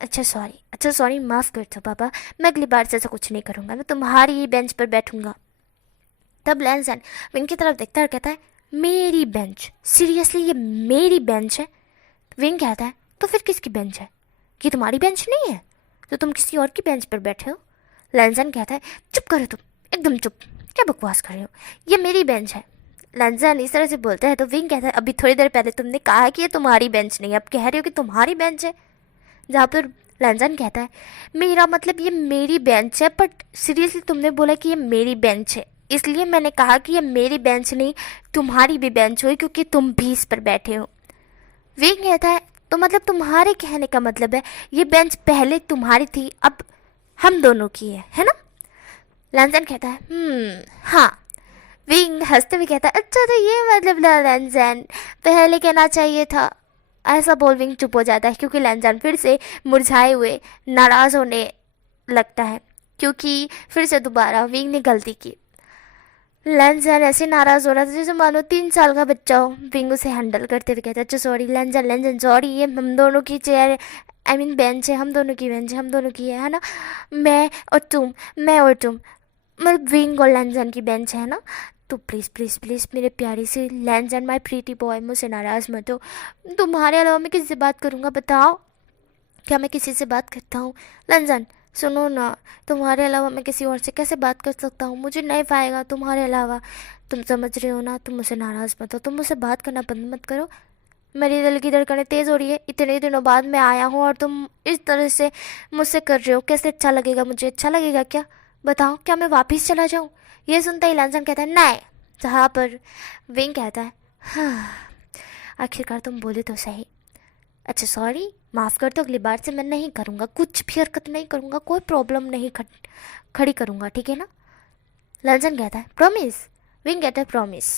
अच्छा सॉरी माफ़ कर दो पापा, मैं अगली बार से ऐसा कुछ नहीं करूँगा, मैं तुम्हारी ही बेंच पर बैठूँगा। तब लैंसन विंग की तरफ देखता है और कहता है मेरी बेंच, सीरियसली ये मेरी बेंच है। विंग कहता है तो फिर किसकी बेंच है, ये तुम्हारी बेंच नहीं है तो तुम किसी और की बेंच पर बैठे हो। लैंसन कहता है चुप करो तुम, एकदम चुप, क्या बकवास कर रहे हो, ये मेरी बेंच है। लैंसन इस तरह से बोलता है तो विंग कहता है अभी थोड़ी देर पहले तुमने कहा कि ये तुम्हारी बेंच नहीं है, अब कह रहे हो कि तुम्हारी बेंच है। जहाँ पर लैंसन कहता है मेरा मतलब ये मेरी बेंच है, बट सीरियसली तुमने बोला कि ये मेरी बेंच है, इसलिए मैंने कहा कि ये मेरी बेंच नहीं तुम्हारी भी बेंच हुई, क्योंकि तुम भी इस पर बैठे हो। विंग कहता है तो मतलब तुम्हारे कहने का मतलब है ये बेंच पहले तुम्हारी थी, अब हम दोनों की है ना। लैंसन कहता है हाँ। विंग हंसते हुए कहता है अच्छा तो ये मतलब लैंसन पहले कहना चाहिए था। ऐसा बोल विंग चुप हो जाता है, क्योंकि लैंसन फिर से मुरझाए हुए नाराज़ होने लगता है, क्योंकि फिर से दोबारा विंग ने गलती की। लैंसन ऐसे नाराज़ हो रहा था जैसे मानो 3 साल का बच्चा हो। विंग उसे हैंडल करते हुए कहता है अच्छा सॉरी लैंसन सॉरी, ये हम दोनों की चेयर आई मीन बेंच है, हम दोनों की बेंच है, हम दोनों की है ना, मैं और तुम मतलब विंग और लैंसन की बेंच है ना। तो प्लीज़ प्लीज़ प्लीज़ मेरे प्यारे से लैंसन माय प्रीटी बॉय, मुझसे नाराज़ मत हो, तुम्हारे अलावा मैं किसी से बात करूँगा बताओ, क्या मैं किसी से बात करता हूँ। लंजन सुनो ना, तुम्हारे अलावा मैं किसी और से कैसे बात कर सकता हूँ, मुझे नहीं पाएगा तुम्हारे अलावा, तुम समझ रहे हो ना, तुम मुझसे नाराज़ मत हो, तुम मुझसे बात करना बंद मत करो। मेरी दिल की धड़कनें तेज़ हो रही है, इतने दिनों बाद मैं आया हूँ और तुम इस तरह से मुझसे कर रहे हो, कैसे अच्छा लगेगा मुझे, अच्छा लगेगा क्या, बताओ क्या मैं वापस चला जाऊँ। ये सुनता ही लंजन कहता है नहीं। जहाँ पर विंग कहता है हाँ आखिरकार तुम बोले तो सही, अच्छा सॉरी माफ़ कर दो, अगली बार से मैं नहीं करूँगा, कुछ भी हरकत नहीं करूँगा, कोई प्रॉब्लम नहीं खड़ी करूँगा, ठीक है ना। लंजन कहता है प्रॉमिस। विंग कहता है प्रॉमिस।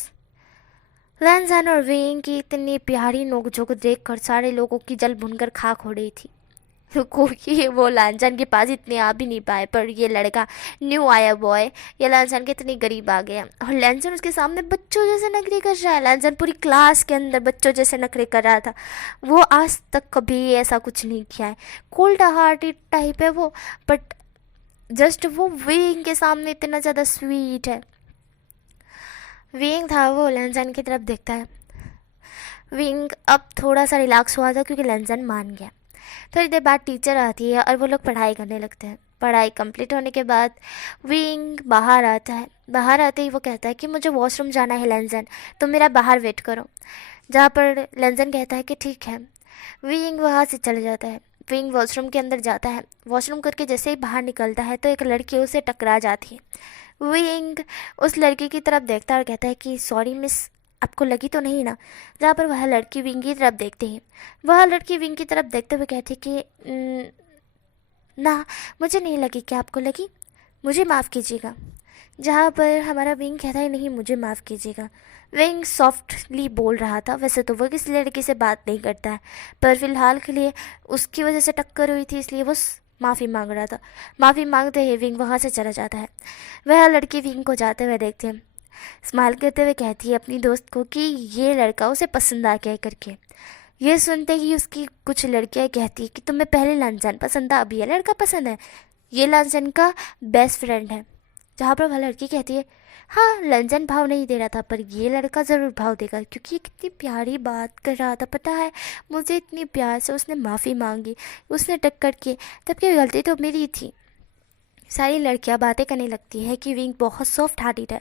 लंजन और विंग की इतनी प्यारी नोकझोंक देख कर सारे लोगों की जल भुनकर खाक हो रही थी, क्योंकि वो लंजन के पास इतने आ भी नहीं पाए, पर ये लड़का न्यू आया बॉय ये लंजन के इतनी गरीब आ गया और लंजन उसके सामने बच्चों जैसे नखरे कर रहा है। लंजन पूरी क्लास के अंदर बच्चों जैसे नखरे कर रहा था, वो आज तक कभी ऐसा कुछ नहीं किया है, कोल्ड हार्टेड टाइप है वो, बट जस्ट वो विंग के सामने इतना ज़्यादा स्वीट है। विंग था वो लंजन की तरफ देखता है। विंग अब थोड़ा सा रिलैक्स हुआ था क्योंकि लंजन मान गया। थोड़ी देर बाद टीचर आती है और वो लोग पढ़ाई करने लगते हैं। पढ़ाई कंप्लीट होने के बाद विंग बाहर आता है। बाहर आते ही वो कहता है कि मुझे वॉशरूम जाना है लंजन, तुम मेरा बाहर वेट करो। जहाँ पर लंजन कहता है कि ठीक है। विंग वहाँ से चले जाता है। विंग वॉशरूम के अंदर जाता है। वॉशरूम करके जैसे ही बाहर निकलता है तो एक लड़की उसे टकरा जाती है। विंग उस लड़की की तरफ देखता है और कहता है कि सॉरी मिस, आपको लगी तो नहीं ना। जहाँ पर वह लड़की विंग की तरफ देखती है। वह लड़की विंग की तरफ देखते हुए कहती है कि ना मुझे नहीं लगी, क्या आपको लगी, मुझे माफ़ कीजिएगा। जहाँ पर हमारा विंग कहता है नहीं मुझे माफ़ कीजिएगा। विंग सॉफ्टली बोल रहा था, वैसे तो वो किसी लड़की से बात नहीं करता है, पर फिलहाल के लिए उसकी वजह से टक्कर हुई थी इसलिए वो माफ़ी मांग रहा था। माफ़ी मांगते ही विंग वहाँ से चला जाता है। वह लड़की विंग को जाते हुए देखते हैं, स्माइल करते हुए कहती है अपनी दोस्त को कि ये लड़का उसे पसंद आ गया करके। ये सुनते ही उसकी कुछ लड़कियां कहती है कि तुम्हें पहले लंजन पसंद था, अभी ये लड़का पसंद है, ये लंजन का बेस्ट फ्रेंड है। जहाँ पर वह लड़की कहती है हाँ लंजन भाव नहीं दे रहा था पर ये लड़का ज़रूर भाव देगा, क्योंकि ये कितनी प्यारी बात कर रहा था, पता है मुझे इतनी प्यार से उसने माफ़ी मांगी, उसने टक्कर की, तब की गलती तो मेरी थी। सारी लड़कियां बातें करने लगती है कि विंग बहुत सॉफ्ट हार्टेड है,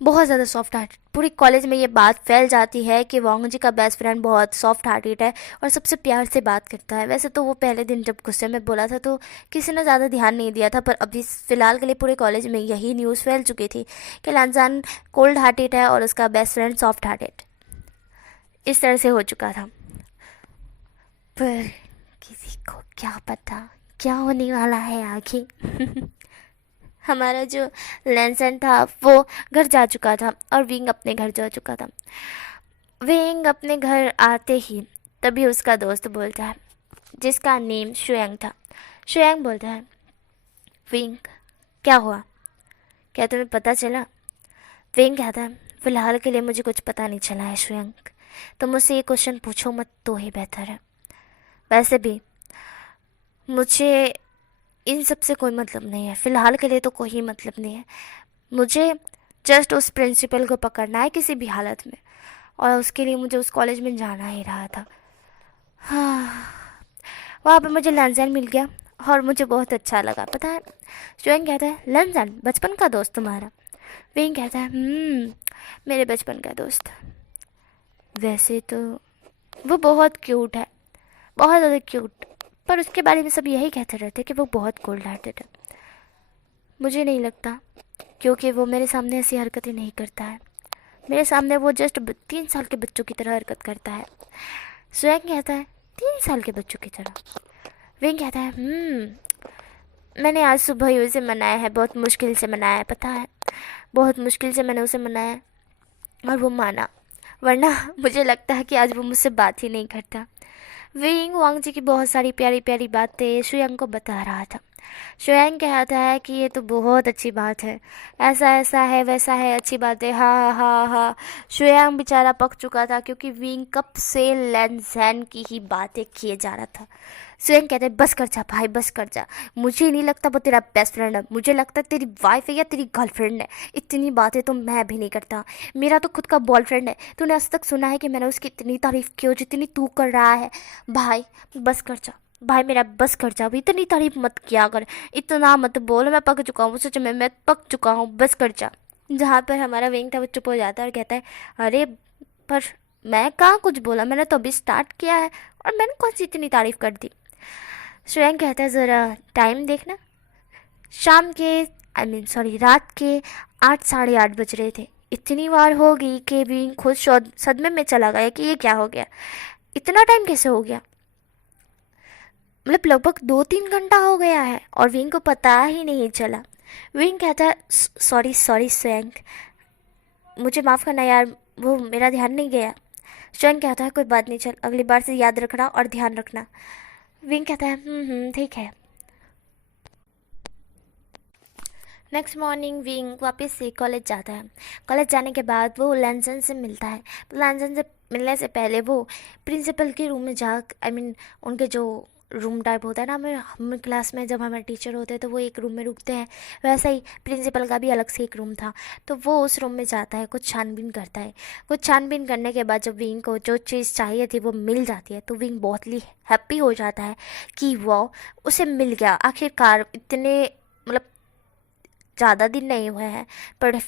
बहुत ज़्यादा सॉफ्ट हार्टेड। पूरी कॉलेज में ये बात फैल जाती है कि वांग जी का बेस्ट फ्रेंड बहुत सॉफ्ट हार्टेड है और सबसे प्यार से बात करता है। वैसे तो वो पहले दिन जब गुस्से में बोला था तो किसी ने ज़्यादा ध्यान नहीं दिया था, पर अभी फ़िलहाल के लिए पूरे कॉलेज में यही न्यूज़ फैल चुकी थी कि लैनजान कोल्ड हार्टेड है और उसका बेस्ट फ्रेंड सॉफ्ट हार्टेड। इस तरह से हो चुका था, पर किसी को क्या पता क्या होने वाला है आगे। हमारा जो लैनसन था वो घर जा चुका था और विंग अपने घर जा चुका था। विंग अपने घर आते ही तभी उसका दोस्त बोलता है, जिसका नेम शुयांग था। शुयांग बोलता है, विंग क्या हुआ, क्या तुम्हें पता चला? विंग कहता है, फिलहाल के लिए मुझे कुछ पता नहीं चला है शुयांग, तो मुझसे ये क्वेश्चन पूछो मत तो ही बेहतर है। वैसे भी मुझे इन सब से कोई मतलब नहीं है, फ़िलहाल के लिए तो कोई मतलब नहीं है। मुझे जस्ट उस प्रिंसिपल को पकड़ना है किसी भी हालत में, और उसके लिए मुझे उस कॉलेज में जाना ही रहा था। हाँ, वहाँ पे मुझे लंजन मिल गया और मुझे बहुत अच्छा लगा। पता है, श्वेन कहता है, लंजन बचपन का दोस्त तुम्हारा? वेन कहता है, मेरे बचपन का दोस्त। वैसे तो वो बहुत क्यूट है, बहुत ज़्यादा क्यूट, पर उसके बारे में सब यही कहते रहते हैं कि वो बहुत कोल्ड हार्टेड है। मुझे नहीं लगता, क्योंकि वो मेरे सामने ऐसी हरकतें नहीं करता है। मेरे सामने वो जस्ट 3 साल के बच्चों की तरह हरकत करता है। स्वयं कहता है, 3 साल के बच्चों की तरह? विंग कहता है, मैंने आज सुबह ही उसे मनाया है, बहुत मुश्किल से मनाया है, पता है, बहुत मुश्किल से मैंने उसे मनाया और वो माना, वरना मुझे लगता है कि आज वो मुझसे बात ही नहीं करता। विंग वांग जी की बहुत सारी प्यारी प्यारी बातें शुयांग को बता रहा था। शुयांग कहता है कि ये तो बहुत अच्छी बात है, ऐसा ऐसा है, वैसा है, अच्छी बात है, हाँ हाँ हाँ। शुयांग बेचारा पक चुका था, क्योंकि विंग कब से लैनजैन की ही बातें किए जा रहा था। शुयांग कहते हैं, बस कर जा भाई, बस कर जा, मुझे नहीं लगता वो तेरा बेस्ट फ्रेंड है, मुझे लगता है तेरी वाइफ है या तेरी गर्लफ्रेंड है। इतनी बातें तो मैं भी नहीं करता, मेरा तो खुद का बॉयफ्रेंड है। तूने आज तक सुना है कि मैंने उसकी इतनी तारीफ़ की हो जितनी तू कर रहा है? भाई बस कर जा भाई, मेरा बस कर जा, इतनी तारीफ मत किया कर, इतना मत बोल, मैं पक चुका हूँ, सच में मैं पक चुका हूँ, बस कर जा। जहाँ पर हमारा विंग था वो चुप हो जाता है और कहता है, अरे पर मैं कहाँ कुछ बोला, मैंने तो अभी स्टार्ट किया है और मैंने कौन सी इतनी तारीफ कर दी। श्रेयांग कहता है, ज़रा टाइम देखना, शाम के सॉरी रात के 8 साढ़े 8 बज रहे थे। इतनी बार होगी कि विंग खुद सदमे में चला गया कि ये क्या हो गया, इतना टाइम कैसे हो गया, मतलब लगभग 2-3 घंटा हो गया है और विंग को पता ही नहीं चला। विंग कहता है, सॉरी सॉरी स्वैंग, मुझे माफ़ करना यार, वो मेरा ध्यान नहीं गया। स्वैंग कहता है, कोई बात नहीं, चल अगली बार से याद रखना और ध्यान रखना। विंग कहता है, ठीक है। नेक्स्ट मॉर्निंग विंग वापस से कॉलेज जाता है। कॉलेज जाने के बाद वो लैनसन से मिलता है। लैनसन से मिलने से पहले वो प्रिंसिपल के रूम में जा उनके जो रूम टाइप होता है ना, हम क्लास में जब हमारे टीचर होते हैं तो वो एक रूम में रुकते हैं, वैसा ही प्रिंसिपल का भी अलग से एक रूम था। तो वो उस रूम में जाता है, कुछ छानबीन करता है। कुछ छानबीन करने के बाद जब विंग को जो चीज़ चाहिए थी वो मिल जाती है, तो विंग बहुत ही हैप्पी हो जाता है कि वो उसे मिल गया आखिरकार। इतने मतलब ज़्यादा दिन नहीं हुए हैं, पर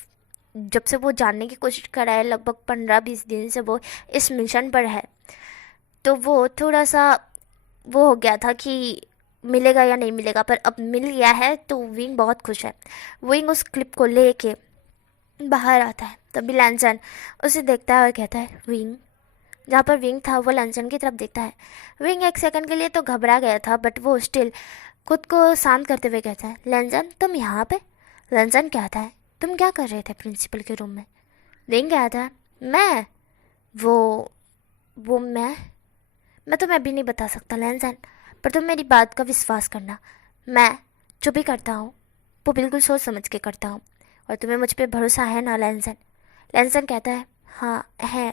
जब से वो जानने की कोशिश कर रहा है, लगभग 15-20 दिन से वो इस मिशन पर है, तो वो थोड़ा सा वो हो गया था कि मिलेगा या नहीं मिलेगा, पर अब मिल गया है तो विंग बहुत खुश है। विंग उस क्लिप को लेके बाहर आता है, तभी लैंसन उसे देखता है और कहता है, विंग। जहाँ पर विंग था वो लैंसन की तरफ देखता है। विंग एक सेकंड के लिए तो घबरा गया था, बट वो स्टिल खुद को शांत करते हुए कहता है, लैंसन तुम यहाँ पे? लैंसन कहता है, तुम क्या कर रहे थे प्रिंसिपल के रूम में? विंग कहता है, मैं वो मैं तुम्हें अभी नहीं बता सकता लैंसन, पर तुम मेरी बात का विश्वास करना, मैं जो भी करता हूँ वो बिल्कुल सोच समझ के करता हूँ, और तुम्हें मुझ पर भरोसा है ना लैंसन? लैंसन कहता है, हाँ है।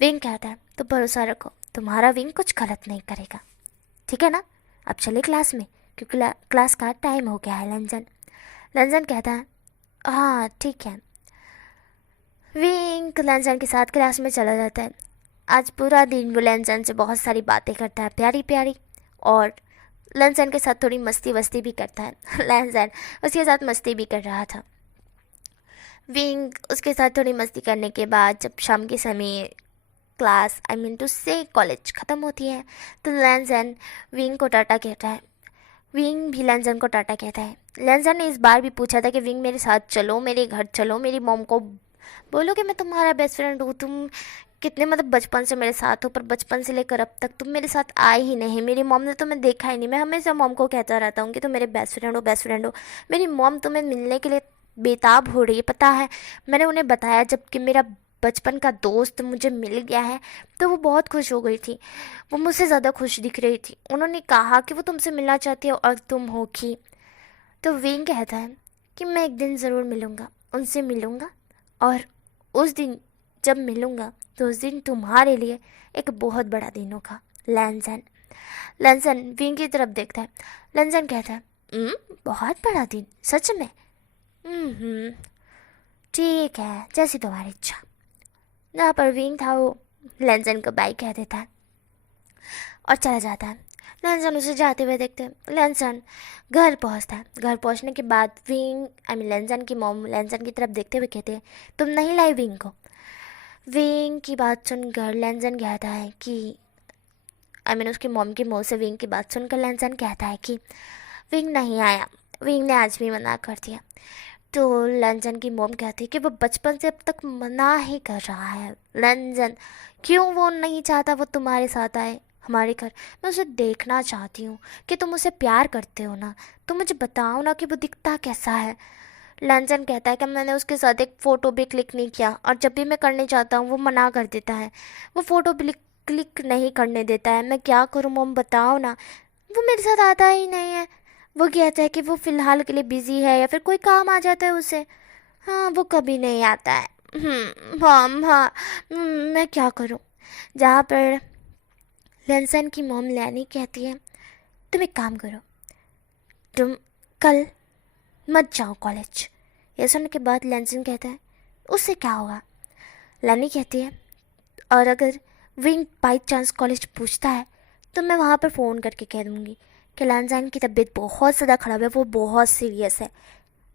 विंग कहता है, तो भरोसा रखो, तुम्हारा विंग कुछ गलत नहीं करेगा, ठीक है ना? अब चले क्लास में, क्योंकि क्लास का टाइम हो गया है लैंसन। लैंसन कहता है, हाँ ठीक है। विंग लैंसन के साथ क्लास में चला जाता है। आज पूरा दिन वो लैंसन से बहुत सारी बातें करता है, प्यारी प्यारी, और लैंसन के साथ थोड़ी मस्ती वस्ती भी करता है। लैंसन उसके साथ मस्ती भी कर रहा था। विंग उसके साथ थोड़ी मस्ती करने के बाद जब शाम के समय क्लास आई मीन टू से कॉलेज ख़त्म होती है तो लैंसन विंग को टाटा कहता है। विंग भी लैंसन को टाटा कहता है। लैंसन ने इस बार भी पूछा था कि विंग मेरे साथ चलो, मेरे घर चलो, मेरी मॉम को बोलो कि मैं तुम्हारा बेस्ट फ्रेंड हूँ, तुम कितने मतलब बचपन से मेरे साथ हो, पर बचपन से लेकर अब तक तुम मेरे साथ आए ही नहीं। मेरी मॉम ने तुम्हें देखा ही नहीं। मैं हमेशा मॉम को कहता रहता हूँ कि तुम मेरे बेस्ट फ्रेंड हो, बेस्ट फ्रेंड हो। मेरी मॉम तुम्हें मिलने के लिए बेताब हो रही है, पता है। मैंने उन्हें बताया जबकि मेरा बचपन का दोस्त मुझे मिल गया है तो वो बहुत खुश हो गई थी। वो मुझसे ज़्यादा खुश दिख रही थी। उन्होंने कहा कि वो तुमसे मिलना चाहती है और तुम हो की। तो विंग कहता है कि मैं एक दिन ज़रूर मिलूँगा, उनसे मिलूँगा, और उस दिन जब मिलूँगा तो उस दिन तुम्हारे लिए एक बहुत बड़ा दिन होगा लैंसन। लैंसन विंग की तरफ देखता है। लैंसन कहता है बहुत बड़ा दिन, सच में? हम्म, ठीक है, जैसी तुम्हारी इच्छा। जहाँ पर विंग था वो लैंसन को बाय कह देता है और चला जाता है। लैंसन उसे जाते हुए देखते हैं। लैंसन घर पहुँचता है। घर पहुँचने के बाद विंग आई मीन लैंसन की मॉम लैंसन की तरफ देखते हुए कहते हैं तुम नहीं लाई विंग को। विंग की बात सुनकर लैंसन कहता है कि आई मीन उसकी मॉम की मुँह से विंग की बात सुनकर लैंसन कहता है कि विंग नहीं आया, विंग ने आज भी मना कर दिया। तो लैंसन की मॉम कहती है कि वो बचपन से अब तक मना ही कर रहा है। लैंसन क्यों वो नहीं चाहता वो तुम्हारे साथ आए हमारे घर? मैं उसे देखना चाहती हूँ कि तुम उसे प्यार करते हो ना, तो मुझे बताओ ना कि वो दिखता कैसा है। लैंसन कहता है कि मैंने उसके साथ एक फ़ोटो भी क्लिक नहीं किया और जब भी मैं करने चाहता हूँ वो मना कर देता है। वो फ़ोटो भी क्लिक नहीं करने देता है। मैं क्या करूँ मॉम, बताओ ना। वो मेरे साथ आता ही नहीं है। वो कहता है कि वो फ़िलहाल के लिए बिज़ी है या फिर कोई काम आ जाता है उसे। हाँ, वो कभी नहीं आता है। मॉम, हाँ। मैं क्या करूँ? जहाँ पर लैंसन की मॉम लैनी कहती है तुम एक काम करो, तुम कल मत जाओ कॉलेज। ये सुनने के बाद लैंसन कहता है उससे क्या होगा? लैनी कहती है और अगर विंग बाई चांस कॉलेज पूछता है तो मैं वहाँ पर फ़ोन करके कह दूँगी कि लैंसन की तबीयत बहुत ज़्यादा ख़राब है, वो बहुत सीरियस है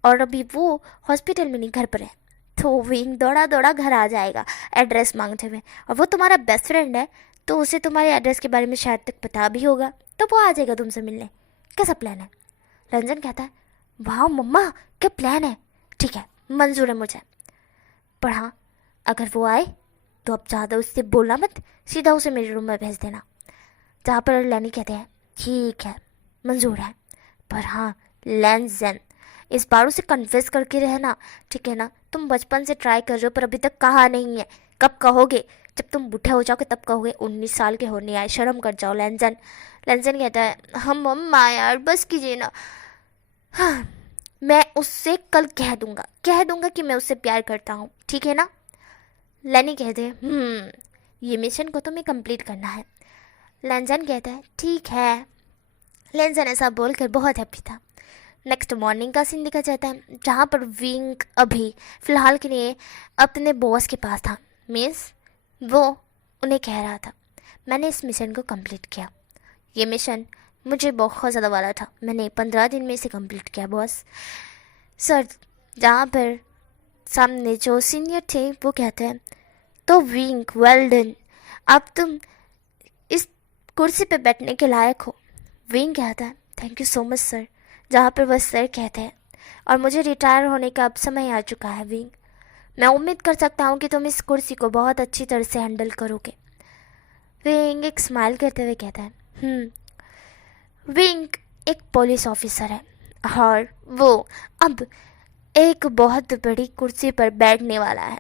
और अभी वो हॉस्पिटल में नहीं घर पर है। तो विंग दौड़ा दौड़ा घर आ जाएगा एड्रेस मांगते हुए, और वो तुम्हारा बेस्ट फ्रेंड है तो उसे तुम्हारे एड्रेस के बारे में शायद तक पता भी होगा, तो वो आ जाएगा तुमसे मिलने। कैसा प्लान है? रंजन कहता है वाह मम्मा, क्या प्लान है, ठीक है, मंजूर है मुझे। पर हाँ, अगर वो आए तो अब ज़्यादा उससे बोलना मत, सीधा उसे मेरे रूम में भेज देना। जहाँ पर लैनी कहते हैं ठीक है, मंजूर है, पर हाँ लैंसन इस बार उसे कन्फेस करके रहना, ठीक है ना? तुम बचपन से ट्राई कर रहे हो पर अभी तक कहा नहीं है, कब कहोगे? जब तुम बूढ़े हो जाओगे तब कहोगे। 19 साल के होने आए, शर्म कर जाओ लैंसन। लैंसन कहता है हम मम्मा यार बस कीजिए ना। हाँ, मैं उससे कल कह दूंगा कि मैं उससे प्यार करता हूँ, ठीक है ना? लैनी कहते हैं ये मिशन को तुम्हें कंप्लीट करना है। लैंसन कहता है ठीक है। लैंसन ऐसा बोलकर बहुत हैप्पी था। नेक्स्ट मॉर्निंग का सीन दिखा जाता है जहाँ पर विंग अभी फ़िलहाल के लिए अपने बॉस के पास था। मीन्स वो उन्हें कह रहा था मैंने इस मिशन को कंप्लीट किया। ये मिशन मुझे बहुत ज़्यादा वाला था, मैंने 15 दिन में इसे कंप्लीट किया बॉस सर। जहाँ पर सामने जो सीनियर थे वो कहते हैं तो विंग वेल डन, अब तुम इस कुर्सी पे बैठने के लायक हो। विंग कहता है thank you so much sir. जहाँ पर वह सर कहते हैं और मुझे रिटायर होने का अब समय आ चुका है विंग, मैं उम्मीद कर सकता हूँ कि तुम इस कुर्सी को बहुत अच्छी तरह से हैंडल करोगे। विंग एक स्माइल करते हुए कहता है विंग एक पुलिस ऑफिसर है और वो अब एक बहुत बड़ी कुर्सी पर बैठने वाला है।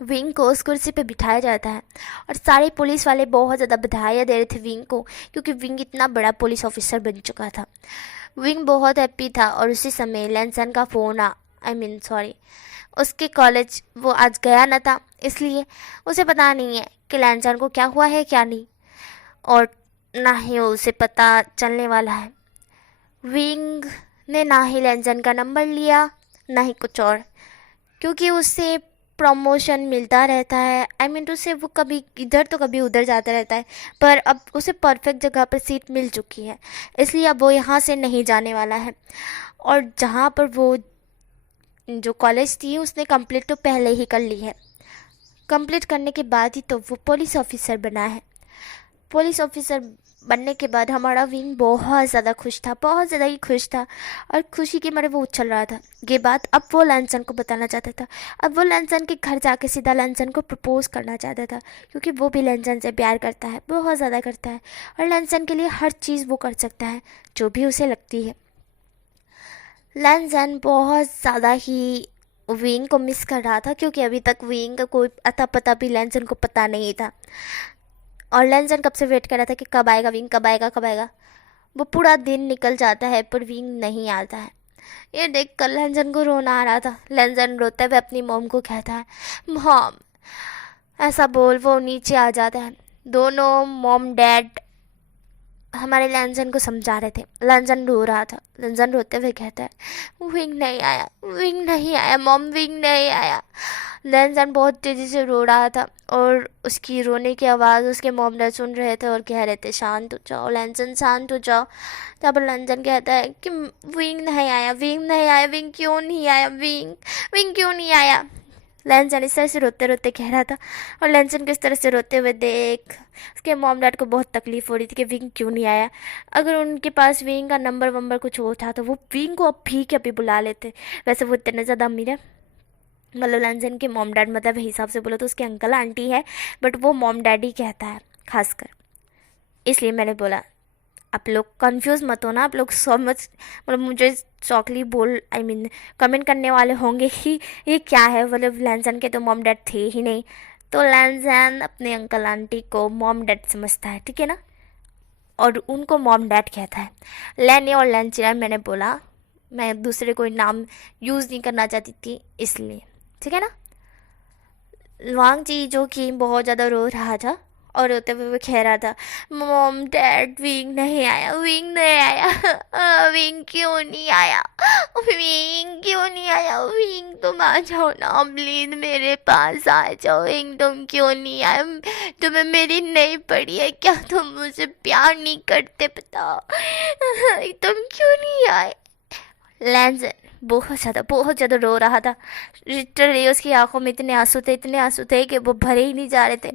विंग को उस कुर्सी पे बिठाया जाता है और सारे पुलिस वाले बहुत ज़्यादा बधाइयाँ दे रहे थे विंग को, क्योंकि विंग इतना बड़ा पुलिस ऑफिसर बन चुका था। विंग बहुत हैप्पी था और उसी समय लैंसन का फ़ोन उसके कॉलेज वो आज गया न था, इसलिए उसे पता नहीं है कि लैंसन को क्या हुआ है क्या नहीं, और ना ही उसे पता चलने वाला है। विंग ने ना ही लैंसन का नंबर लिया ना ही कुछ और, क्योंकि उसे प्रमोशन मिलता रहता है। आई मीन टू से वो कभी इधर तो कभी उधर जाता रहता है, पर अब उसे परफेक्ट जगह पर सीट मिल चुकी है, इसलिए अब वो यहाँ से नहीं जाने वाला है। और जहाँ पर वो जो कॉलेज थी उसने कंप्लीट तो पहले ही कर ली है। कंप्लीट करने के बाद ही तो वो पुलिस ऑफिसर बना है। पुलिस ऑफिसर बनने के बाद हमारा विंग बहुत ज़्यादा खुश था, बहुत ज़्यादा ही खुश था, और खुशी के मारे वो उछल रहा था। ये बात अब वो लैंसन को बताना चाहता था। अब वो लैंसन के घर जाके सीधा लैंसन को प्रपोज करना चाहता था, क्योंकि वो भी लैंसन से प्यार करता है, बहुत ज़्यादा करता है, और लैंसन के लिए हर चीज़ वो कर सकता है जो भी उसे लगती है। लैंसन बहुत ज़्यादा ही विंग को मिस कर रहा था, क्योंकि अभी तक विंग का कोई अता पता भी लैंसन को पता नहीं था। और लैंसन कब से वेट कर रहा था कि कब आएगा विंग, कब आएगा कब आएगा। वो पूरा दिन निकल जाता है पर विंग नहीं आता है। ये देख कर लैंसन को रोना आ रहा था। लैंसन रोते हुए अपनी मॉम को कहता है, मॉम ऐसा बोल। वो नीचे आ जाता है। दोनों मॉम डैड हमारे लैंसन को समझा रहे थे। लैंसन रो रहा था। लैंसन रोते हुए कहता है, विंग नहीं आया, विंग नहीं आया मॉम, विंग नहीं आया। लैंसन बहुत तेज़ी से रो रहा था, और उसकी रोने की आवाज़ उसके मॉम डैड सुन रहे थे और कह रहे थे, शांत हो जाओ लैंसन, शांत हो जाओ। तब लैंसन कहता है कि विंग नहीं आया, विंग नहीं आया, विंग क्यों नहीं आया, विंग विंग क्यों नहीं आया। लैंसन इस तरह से रोते रोते कह रहा था, और लैंसन को इस तरह से रोते हुए देख उसके मॉम डैड को बहुत तकलीफ़ हो रही थी कि विंग क्यों नहीं आया। अगर उनके पास विंग का नंबर वंबर कुछ और था तो वो विंग को अभी के अभी बुला लेते। वैसे वो इतने ज़्यादा अमीर है, मतलब लैंसन के मॉम डैड, मतलब हिसाब से बोलो तो उसके अंकल आंटी है, बट वो मॉम डैडी कहता है खासकर। इसलिए मैंने बोला आप लोग कंफ्यूज मत होना। आप लोग समझ, मतलब मुझे चौकली बोल आई मीन कमेंट करने वाले होंगे कि ये क्या है, मतलब लैंसन के तो मॉम डैड थे ही नहीं। तो लैंसन अपने अंकल आंटी को मॉम डैड समझता है, ठीक है ना, और उनको मॉम डैड कहता है। लैनी और लैंचिना, मैंने बोला मैं दूसरे कोई नाम यूज़ नहीं करना चाहती थी इसलिए, ठीक है ना। वांग जी जो कि बहुत ज़्यादा रो रहा था, और रोते हुए वो कह रहा था, मॉम डैड विंग नहीं आया, विंग नहीं आया, विंग क्यों नहीं आया, विंग क्यों नहीं आया, विंग तुम आ जाओ ना प्लीज, मेरे पास आ जाओ, विंग तुम क्यों नहीं आए, तुम्हें मेरी नहीं पड़ी है क्या, तुम मुझे प्यार नहीं करते बताओ, तुम क्यों नहीं आए। लैंसन बहुत ज़्यादा रो रहा था। लिटरली उसकी आंखों में इतने आंसू थे, इतने आंसू थे कि वो भरे ही नहीं जा रहे थे।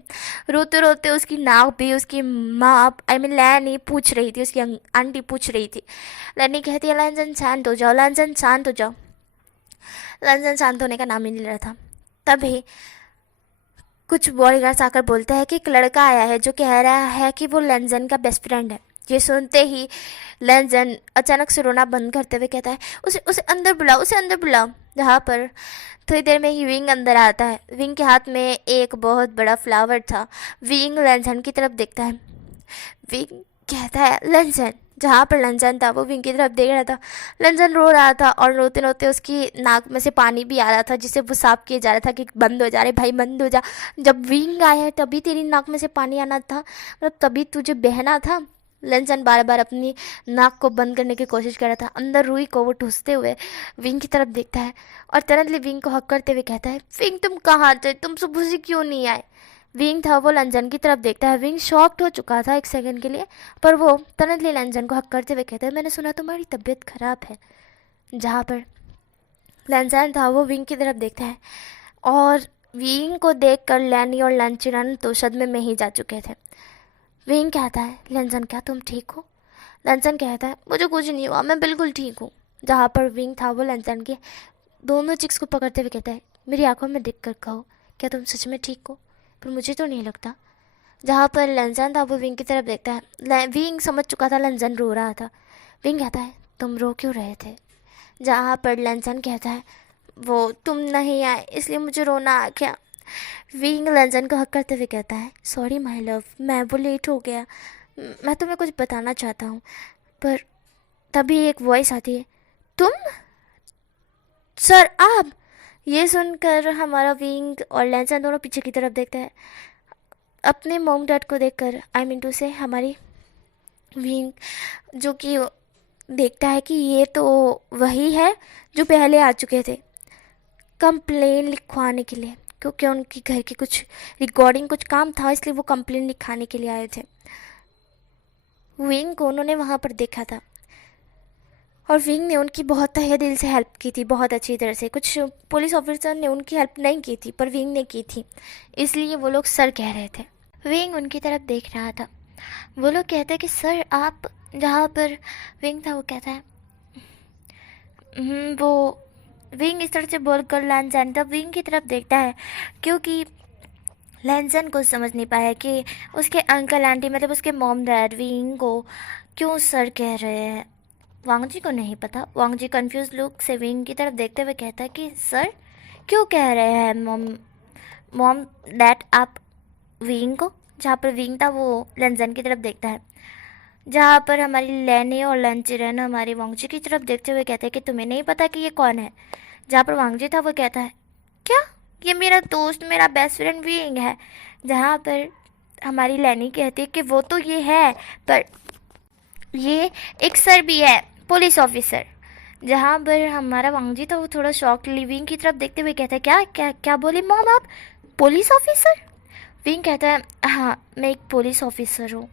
रोते रोते उसकी नाक भी उसकी माँ आई मीन लैनी पूछ रही थी, उसकी आंटी पूछ रही थी। लैनी कहती है, लैंसन शांत हो जाओ, लैंसन शांत हो जाओ। लैंसन शांत होने का नाम ही नहीं ले रहा था। तभी कुछ बॉडीगार्ड्स आकर बोलते हैं कि एक लड़का आया है जो कह रहा है कि वो लैंसन का बेस्ट फ्रेंड है। ये सुनते ही लैंसन अचानक से रोना बंद करते हुए कहता है, उसे उसे अंदर बुलाओ, उसे अंदर बुलाओ। जहाँ पर थोड़ी देर में ही विंग अंदर आता है। विंग के हाथ में एक बहुत बड़ा फ्लावर था। विंग लैंसन की तरफ देखता है। विंग कहता है, लैंसन। जहाँ पर लैंसन था वो विंग की तरफ देख रहा था। लैंसन रो रहा था, और रोते रोते उसकी नाक में से पानी भी आ रहा था, जिसे वो साफ किया जा रहा था कि बंद हो जा रहे भाई, बंद हो जा। जब विंग आया है तभी तेरी नाक में से पानी आना था, मतलब तभी तुझे बहना था। लैंसन बार बार अपनी नाक को बंद करने की कोशिश कर रहा था। अंदर रुई को वो ठूसते हुए विंग की तरफ देखता है, और तुरंत विंग को हक करते हुए कहता है, विंग तुम कहाँ थे, तुम सुबह से क्यों नहीं आए। विंग था वो लैंसन की तरफ देखता है। विंग शॉक्ड हो चुका था एक सेकंड के लिए, पर वो तुरंत लैंसन को हक करते हुए कहता है, मैंने सुना तुम्हारी तबीयत खराब है। जहाँ पर लैंसन था वो विंग की तरफ देखता है, और विंग को देखकर लैनी और लैंचिरन तो सदमे में ही जा चुके थे। विंग कहता है, लैंसन क्या तुम ठीक हो। लैंसन कहता है, मुझे कुछ नहीं हुआ, मैं बिल्कुल ठीक हूँ। जहाँ पर विंग था वो लैंसन के दोनों चिक्स को पकड़ते हुए कहता है, मेरी आंखों में देख कर कहो, क्या तुम सच में ठीक हो, पर मुझे तो नहीं लगता। जहाँ पर लैंसन था वो विंग की तरफ देखता है। विंग समझ चुका था लैंसन रो रहा था। विंग कहता है, तुम रो क्यों रहे थे। जहाँ पर लैंसन कहता है, वो तुम नहीं आए इसलिए मुझे रोना आ गया। विंग लैंसन को हक करते हुए कहता है, सॉरी माय लव, मैं वो लेट हो गया, मैं तुम्हें कुछ बताना चाहता हूँ। पर तभी एक वॉइस आती है, तुम सर आप। ये सुनकर हमारा विंग और लैंसन दोनों पीछे की तरफ देखते हैं। अपने मॉम डैड को देखकर आई मीन टू से हमारी विंग जो कि देखता है कि ये तो वही है जो पहले आ चुके थे कंप्लेन लिखवाने के लिए। क्योंकि उनकी घर की कुछ रिकॉर्डिंग कुछ काम था, इसलिए वो कंप्लेंट लिखाने के लिए आए थे। विंग को उन्होंने वहाँ पर देखा था और विंग ने उनकी बहुत तहे दिल से हेल्प की थी, बहुत अच्छी तरह से। कुछ पुलिस ऑफिसर ने उनकी हेल्प नहीं की थी पर विंग ने की थी, इसलिए वो लोग सर कह रहे थे। विंग उनकी तरफ देख रहा था। वो लोग कहते हैं कि सर आप, जहाँ पर विंग था वो कहता है वो विंग इस तरह से बोल कर लैंजन तब विंग की तरफ देखता है, क्योंकि लैंजन को समझ नहीं पाया कि उसके अंकल आंटी मतलब उसके मॉम डैड विंग को क्यों सर कह रहे हैं। वांग जी को नहीं पता। वांग जी कंफ्यूज लुक से विंग की तरफ देखते हुए कहता है कि सर क्यों कह रहे हैं मॉम मॉम डैड आप विंग को। जहाँ पर विंग था वो लैंजन की तरफ देखता है, जहाँ पर हमारी लैनी और लंचिरन हमारी वांगजी की तरफ देखते हुए कहते हैं कि तुम्हें नहीं पता कि ये कौन है। जहाँ पर वांगजी था वो कहता है क्या, ये मेरा दोस्त मेरा बेस्ट फ्रेंड विंग है। जहाँ पर हमारी लैनी कहती है कि वो तो ये है पर ये एक सर भी है, पुलिस ऑफिसर। जहाँ पर हमारा वांगजी था वो थोड़ा शॉक विंग की तरफ देखते हुए कहता है क्या क्या क्या बोली मॉम आप, पुलिस ऑफिसर। विंग कहता है हाँ मैं एक पुलिस ऑफिसर हूँ।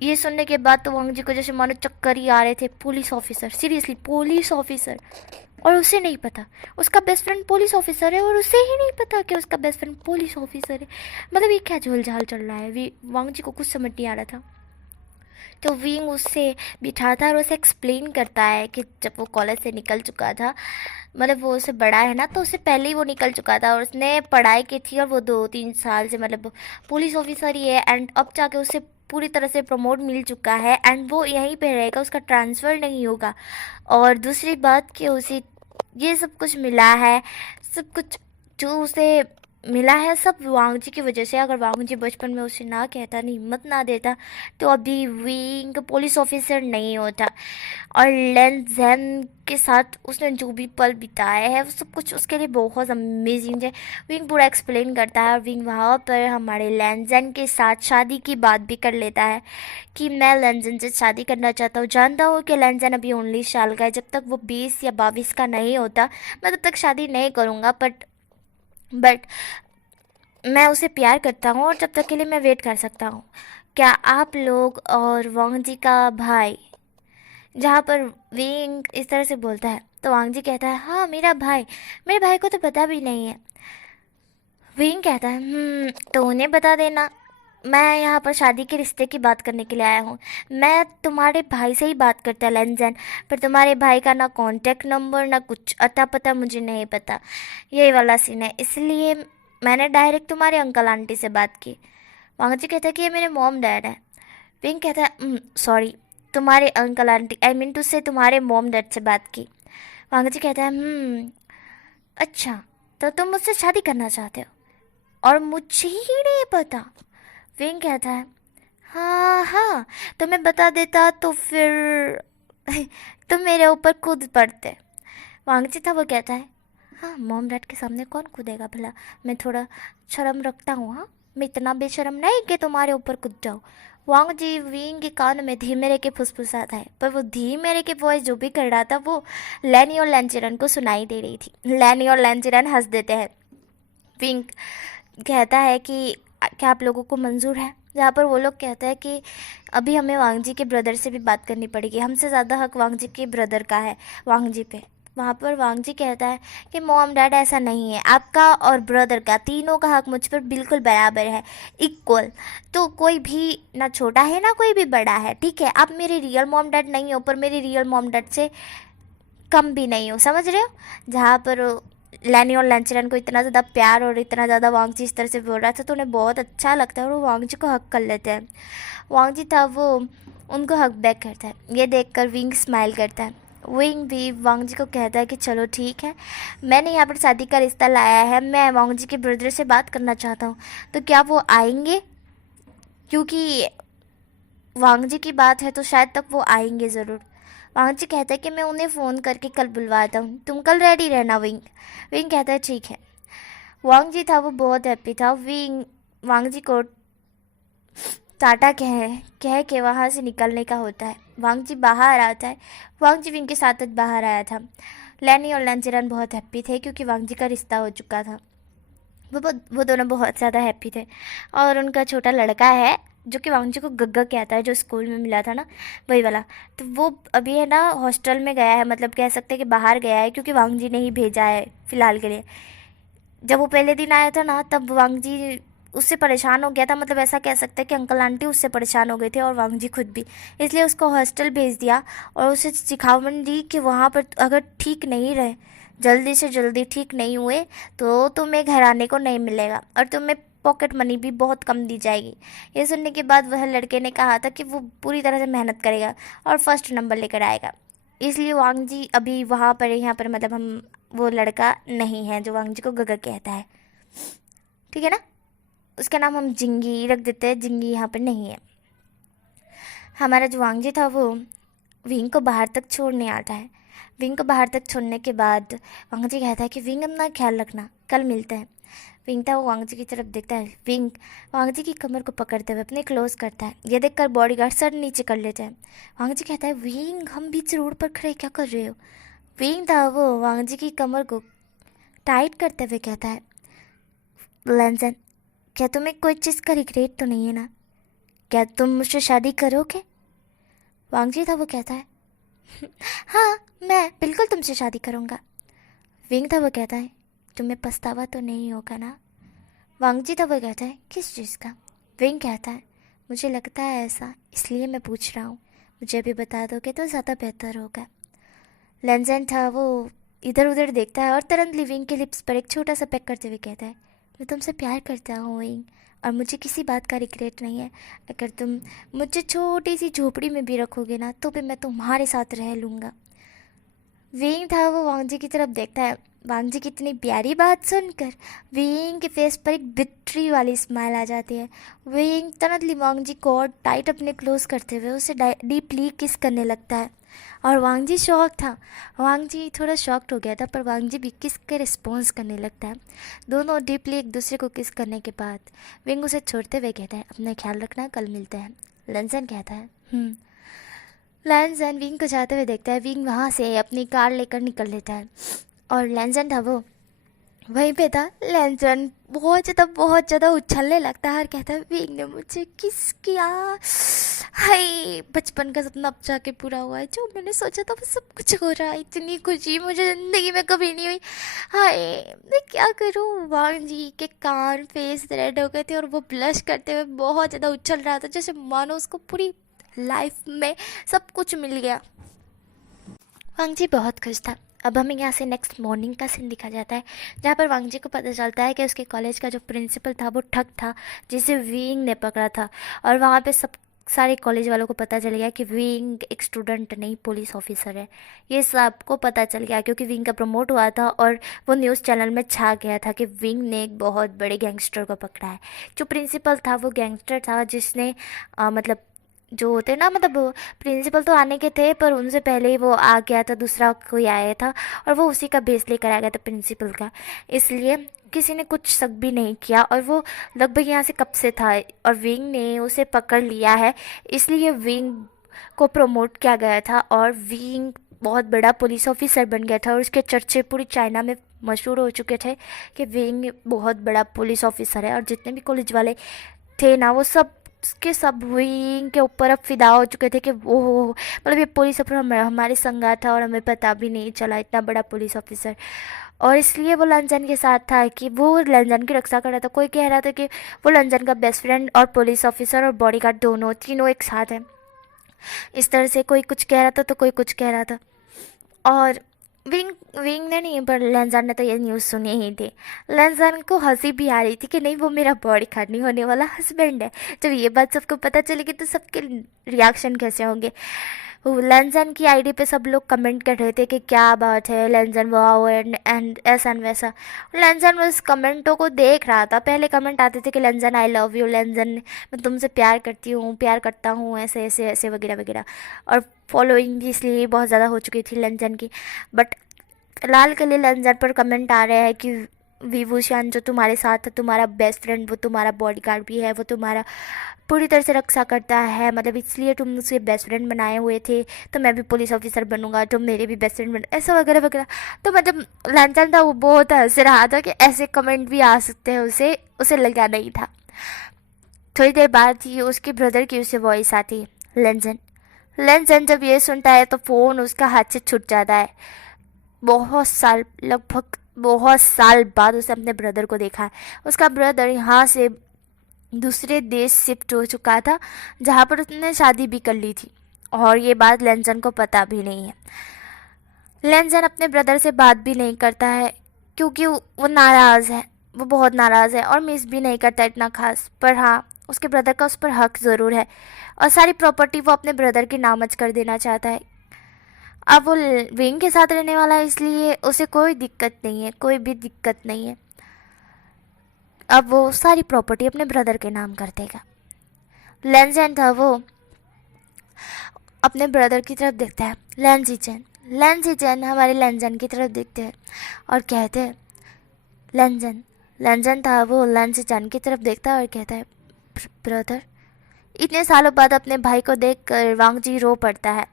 ये सुनने के बाद तो वांग जी को जैसे मानो चक्कर ही आ रहे थे। Police officer, seriously police officer, और उसे नहीं पता उसका बेस्ट फ्रेंड पुलिस ऑफिसर है, और उसे ही नहीं पता कि उसका बेस्ट फ्रेंड पुलिस ऑफिसर है। मतलब ये क्या झोल झाल चल रहा है। वांग जी को कुछ समझ नहीं आ रहा था। तो विंग उससे बिठाता है और उसे एक्सप्लेन करता है कि जब वो कॉलेज से निकल चुका था, मतलब वो उससे बड़ा है ना, तो उससे पहले ही वो निकल चुका था और उसने पढ़ाई की थी और वो 2-3 साल से मतलब पुलिस ऑफिसर ही है। एंड अब जाके उसे पूरी तरह से प्रमोट मिल चुका है एंड वो यहीं पे रहेगा, उसका ट्रांसफ़र नहीं होगा। और दूसरी बात कि उसे ये सब कुछ मिला है, सब कुछ जो उसे मिला है सब वांग जी की वजह से। अगर वांग जी बचपन में उसे ना कहता, नहीं हिम्मत ना देता, तो अभी विंग पुलिस ऑफिसर नहीं होता। और लेंजन के साथ उसने जो भी पल बिताए हैं वो सब कुछ उसके लिए बहुत अमेजिंग है। विंग पूरा एक्सप्लेन करता है और विंग वहाँ पर हमारे लेंजन के साथ शादी की बात भी कर लेता है कि मैं लेंजन से शादी करना चाहता हूँ। जानता हूँ कि लेंजन अभी 19 साल का है, जब तक वो 20 या 22 का नहीं होता मैं तब तक शादी नहीं करूँगा। बट मैं उसे प्यार करता हूँ और जब तक के लिए मैं वेट कर सकता हूँ। क्या आप लोग और वांग जी का भाई, जहाँ पर विंग इस तरह से बोलता है तो वांग जी कहता है हाँ मेरा भाई, मेरे भाई को तो पता भी नहीं है। विंग कहता है तो उन्हें बता देना, मैं यहाँ पर शादी के रिश्ते की बात करने के लिए आया हूँ। मैं तुम्हारे भाई से ही बात करता लेंजन, पर तुम्हारे भाई का ना कांटेक्ट नंबर ना कुछ अता पता मुझे नहीं पता। यही वाला सीन है, इसलिए मैंने डायरेक्ट तुम्हारे अंकल आंटी से बात की। वांग जी कहता है कि ये मेरे मॉम डैड है। विंग कहता है सॉरी, तुम्हारे uncle aunty I mean to say तुम्हारे मॉम डैड से बात की। वांग जी कहता है अच्छा, तो तुम मुझसे शादी करना चाहते हो और मुझे ही नहीं पता। विंग कहता है हाँ हाँ, तुम्हें बता देता तो फिर तुम मेरे ऊपर कूद पड़ते। वांगची था वो कहता है हाँ मॉम डैड के सामने कौन कूदेगा भला, मैं थोड़ा शर्म रखता हूँ। हाँ मैं इतना बेशर्म नहीं कि तुम्हारे ऊपर कूद जाऊँ। वांग जी विंग के कान में धीमे रह के फुसफुसाता है, पर वो धीमे रह के वॉइस जो भी कर रहा था वो लैनी और लैंचिरन को सुनाई दे रही थी। लैनी और लैंचिरन हंस देते हैं। विंग कहता है कि क्या आप लोगों को मंजूर है। जहाँ पर वो लोग कहते हैं कि अभी हमें वांग जी के ब्रदर से भी बात करनी पड़ेगी, हमसे ज़्यादा हक वांग जी के ब्रदर का है वांग जी पे। वहाँ पर वांग जी कहता है कि मॉम डैड ऐसा नहीं है, आपका और ब्रदर का तीनों का हक मुझ पर बिल्कुल बराबर है, इक्वल। तो कोई भी ना छोटा है ना कोई भी बड़ा है, ठीक है। आप मेरे रियल मॉम डैड नहीं हो पर मेरे रियल मॉम डैड से कम भी नहीं हो, समझ रहे हो। जहाँ पर लैनी और लंचरन को इतना ज़्यादा प्यार और इतना ज़्यादा वांग जी इस तरह से बोल रहा था तो उन्हें बहुत अच्छा लगता है और वो वांग जी को हक कर लेते हैं। वांग जी था वो उनको हक बैक करता है। ये देखकर विंग स्माइल करता है। विंग भी वांग जी को कहता है कि चलो ठीक है, मैंने यहाँ पर शादी का रिश्ता लाया है, मैं वांग जी के ब्रदर से बात करना चाहता हूँ, तो क्या वो आएंगे। क्योंकि वांग जी की बात है तो शायद तक वो आएंगे ज़रूर। वांग जी कहता है कि मैं उन्हें फ़ोन करके कल बुलवाता हूँ, तुम कल रेडी रहना। विंग विंग कहता है ठीक है। वांग जी था वो बहुत हैप्पी था। विंग वांग जी को टाटा कह के वहाँ से निकलने का होता है। वांग जी बाहर आता है। वांग जी विंग के साथ बाहर आया था। लैनी और लंचरन बहुत हैप्पी थे क्योंकि वांग जी का रिश्ता हो चुका था। वो दोनों बहुत ज़्यादा हैप्पी थे। और उनका छोटा लड़का है जो कि वांगजी को गग्गा कहता है, जो स्कूल में मिला था ना, वही वाला। तो वो अभी है ना हॉस्टल में गया है, मतलब कह सकते हैं कि बाहर गया है, क्योंकि वांगजी ने ही भेजा है फ़िलहाल के लिए। जब वो पहले दिन आया था ना, तब वांगजी उससे परेशान हो गया था, मतलब ऐसा कह सकते हैं कि अंकल आंटी उससे परेशान हो गए थे और वांगजी खुद भी। इसलिए उसको हॉस्टल भेज दिया और उसे सिखावन दी कि वहाँ पर अगर ठीक नहीं रहे, जल्दी से जल्दी ठीक नहीं हुए, तो तुम्हें घर आने को नहीं मिलेगा और तुम्हें पॉकेट मनी भी बहुत कम दी जाएगी। ये सुनने के बाद वह लड़के ने कहा था कि वो पूरी तरह से मेहनत करेगा और फर्स्ट नंबर लेकर आएगा। इसलिए वांगजी अभी वहाँ पर, यहाँ पर मतलब हम, वो लड़का नहीं है जो वांगजी को गगा कहता है, ठीक है ना। उसका नाम हम जिंगी रख देते हैं, जिंगी यहाँ पर नहीं है। हमारा जो वांगजी था वो विंग को बाहर तक छोड़ने आता है। विंग को बाहर तक छोड़ने के बाद वांगजी कहता है कि विंग अपना ख्याल रखना, कल मिलते हैं। विंग था वो वांगजी की तरफ देखता है। विंग वांगजी की कमर को पकड़ते हुए अपने क्लोज करता है। ये देखकर बॉडीगार्ड सर नीचे कर लेते हैं। वांगजी कहता है, विंग हम बीच रोड पर खड़े क्या कर रहे हो। विंग था वो वांगजी की कमर को टाइट करते हुए कहता है, लंजन, क्या तुम्हें कोई चीज़ का रिग्रेट तो नहीं है ना? क्या तुम मुझसे शादी करोगे? वांगजी था वो कहता है, हाँ, मैं बिल्कुल तुमसे शादी करूँगा। विंग था वो कहता है, तुम्हें पछतावा तो नहीं होगा ना? वांगजी था वो कहता है, किस चीज़ का? विंग कहता है, मुझे लगता है ऐसा, इसलिए मैं पूछ रहा हूँ। मुझे भी बता दोगे तो ज़्यादा बेहतर होगा। लेंजन था वो इधर उधर देखता है और तुरंत विंग के लिप्स पर एक छोटा सा पेक करते हुए कहता है, मैं तुमसे प्यार करता हूँ विंग, और मुझे किसी बात का रिग्रेट नहीं है। अगर तुम मुझे छोटी सी झोपड़ी में भी रखोगे ना, तो भी मैं तुम्हारे साथ रह लूँगा। विंग था वो वांगजी की तरफ देखता है। वांगजी की इतनी प्यारी बात सुनकर विंग के फेस पर एक बिट्री वाली स्माइल आ जाती है। विंग तुरंत वांगजी को और टाइट अपने क्लोज करते हुए उसे डीपली किस करने लगता है। और वांगजी शॉक था। वांगजी थोड़ा शॉक्ड हो गया था, पर वांगजी भी किस के रिस्पॉन्स करने लगता है। दोनों डीपली एक दूसरे को किस करने के बाद विंग उसे छोड़ते हुए कहता है, अपना ख्याल रखना, कल मिलते हैं। लंसन कहता है, लैंसन विंग को जाते हुए देखता है। विंग वहाँ से अपनी कार लेकर निकल लेता है और लैंसन था वो वहीं पे था। लैंसन बहुत ज़्यादा उछलने लगता है और कहता है, विंग ने मुझे किस किया। हाय, बचपन का सपना अब जाके पूरा हुआ है, जो मैंने सोचा था वो सब कुछ हो रहा है। इतनी खुशी मुझे ज़िंदगी में कभी नहीं हुई। हाय, मैं क्या करूँ। वांग जी के कान फेस रेड हो गए थे और वो ब्लश करते हुए बहुत ज़्यादा उछल रहा था, जैसे मानो उसको पूरी लाइफ में सब कुछ मिल गया। वांग जी बहुत खुश था। अब हमें यहाँ से नेक्स्ट मॉर्निंग का सीन दिखा जाता है, जहाँ पर वांग जी को पता चलता है कि उसके कॉलेज का जो प्रिंसिपल था वो ठग था, जिसे विंग ने पकड़ा था। और वहाँ पे सब सारे कॉलेज वालों को पता चल गया कि विंग एक स्टूडेंट नहीं, पुलिस ऑफिसर है। ये सबको पता चल गया क्योंकि विंग का प्रमोट हुआ था और वो न्यूज़ चैनल में छा गया था कि विंग ने एक बहुत बड़े गैंगस्टर को पकड़ा है। जो प्रिंसिपल था वो गैंगस्टर था, जिसने मतलब जो होते ना, मतलब प्रिंसिपल तो आने के थे पर उनसे पहले ही वो आ गया था, दूसरा कोई आया था और वो उसी का बेस लेकर आ गया था प्रिंसिपल का। इसलिए किसी ने कुछ शक भी नहीं किया और वो लगभग यहाँ से कब से था और विंग ने उसे पकड़ लिया है। इसलिए विंग को प्रमोट किया गया था और विंग बहुत बड़ा पुलिस ऑफिसर बन गया था और उसके चर्चे पूरी चाइना में मशहूर हो चुके थे कि विंग बहुत बड़ा पुलिस ऑफिसर है। और जितने भी कॉलेज वाले थे ना, वो सब के सब विंग के ऊपर अब फिदा हो चुके थे कि वो मतलब ये पुलिस ऑफिसर हमारे संगा था और हमें पता भी नहीं चला, इतना बड़ा पुलिस ऑफिसर। और इसलिए वो लंजन के साथ था कि वो लंजन की रक्षा कर रहा था। कोई कह रहा था कि वो लंजन का बेस्ट फ्रेंड और पुलिस ऑफिसर और बॉडीगार्ड दोनों तीनों एक साथ हैं। इस तरह से कोई कुछ कह रहा था तो कोई कुछ कह रहा था। और विंग विंग ने नहीं, पर लेंजन ने तो ये न्यूज़ सुनी ही थी। लेंजन को हंसी भी आ रही थी कि नहीं, वो मेरा बॉडीगार्ड नहीं होने वाला हस्बैंड है। जब ये बात सबको पता चलेगी तो सबके रिएक्शन कैसे होंगे। लेंजन की आईडी पे सब लोग कमेंट कर रहे थे कि क्या बात है लेंजन, वाओ एंड ऐसा एंड वैसा। लेंजन उस कमेंटों को देख रहा था। पहले कमेंट आते थे कि लेंजन आई लव यू, लेंजन मैं तुमसे प्यार करती हूँ, प्यार करता हूँ, ऐसे ऐसे ऐसे वगैरह वगैरह। और फॉलोइंग भी इसलिए बहुत ज़्यादा हो चुकी थी लेंजन की। बट फिलहाल के लिए लेंजन पर कमेंट आ रहे हैं कि विभूषण जो तुम्हारे साथ है, तुम्हारा बेस्ट फ्रेंड, वो तुम्हारा बॉडीगार्ड भी है, वो तुम्हारा पूरी तरह से रक्षा करता है, मतलब इसलिए तुम उसे बेस्ट फ्रेंड बनाए हुए थे, तो मैं भी पुलिस ऑफिसर बनूंगा, तुम मेरे भी बेस्ट फ्रेंड बन, ऐसा वगैरह वगैरह। तो मतलब लंचन था वो बहुत हंस रहा था कि ऐसे कमेंट भी आ सकते हैं, उसे उसे लगा नहीं था। थोड़ी देर बाद ही उसके ब्रदर की उसे वॉइस आती है, लंचन। लंचन जब ये सुनता है तो फ़ोन उसका हाथ से छूट जाता है। बहुत साल, लगभग बहुत साल बाद उसने अपने ब्रदर को देखा है। उसका ब्रदर यहाँ से दूसरे देश शिफ्ट हो चुका था, जहाँ पर उसने शादी भी कर ली थी, और ये बात लेंजन को पता भी नहीं है। लेंजन अपने ब्रदर से बात भी नहीं करता है, क्योंकि वो नाराज़ है, वो बहुत नाराज़ है, और मिस भी नहीं करता इतना खास। पर हाँ, उसके ब्रदर का उस पर हक ज़रूर है, और सारी प्रॉपर्टी वो अपने ब्रदर के नामच कर देना चाहता है। अब वो विंग के साथ रहने वाला है, इसलिए उसे कोई दिक्कत नहीं है, कोई भी दिक्कत नहीं है। अब वो सारी प्रॉपर्टी अपने ब्रदर के नाम कर देगा। लेंजन था वो अपने ब्रदर की तरफ देखता है, लेंजीचन हमारे लेंजन की तरफ देखते हैं और कहते हैं, लेंजन। लेंजन था वो लेंजीचन की तरफ देखता है और कहता है, ब्रदर। इतने सालों बाद अपने भाई को देखकर वांगजी रो पड़ता है।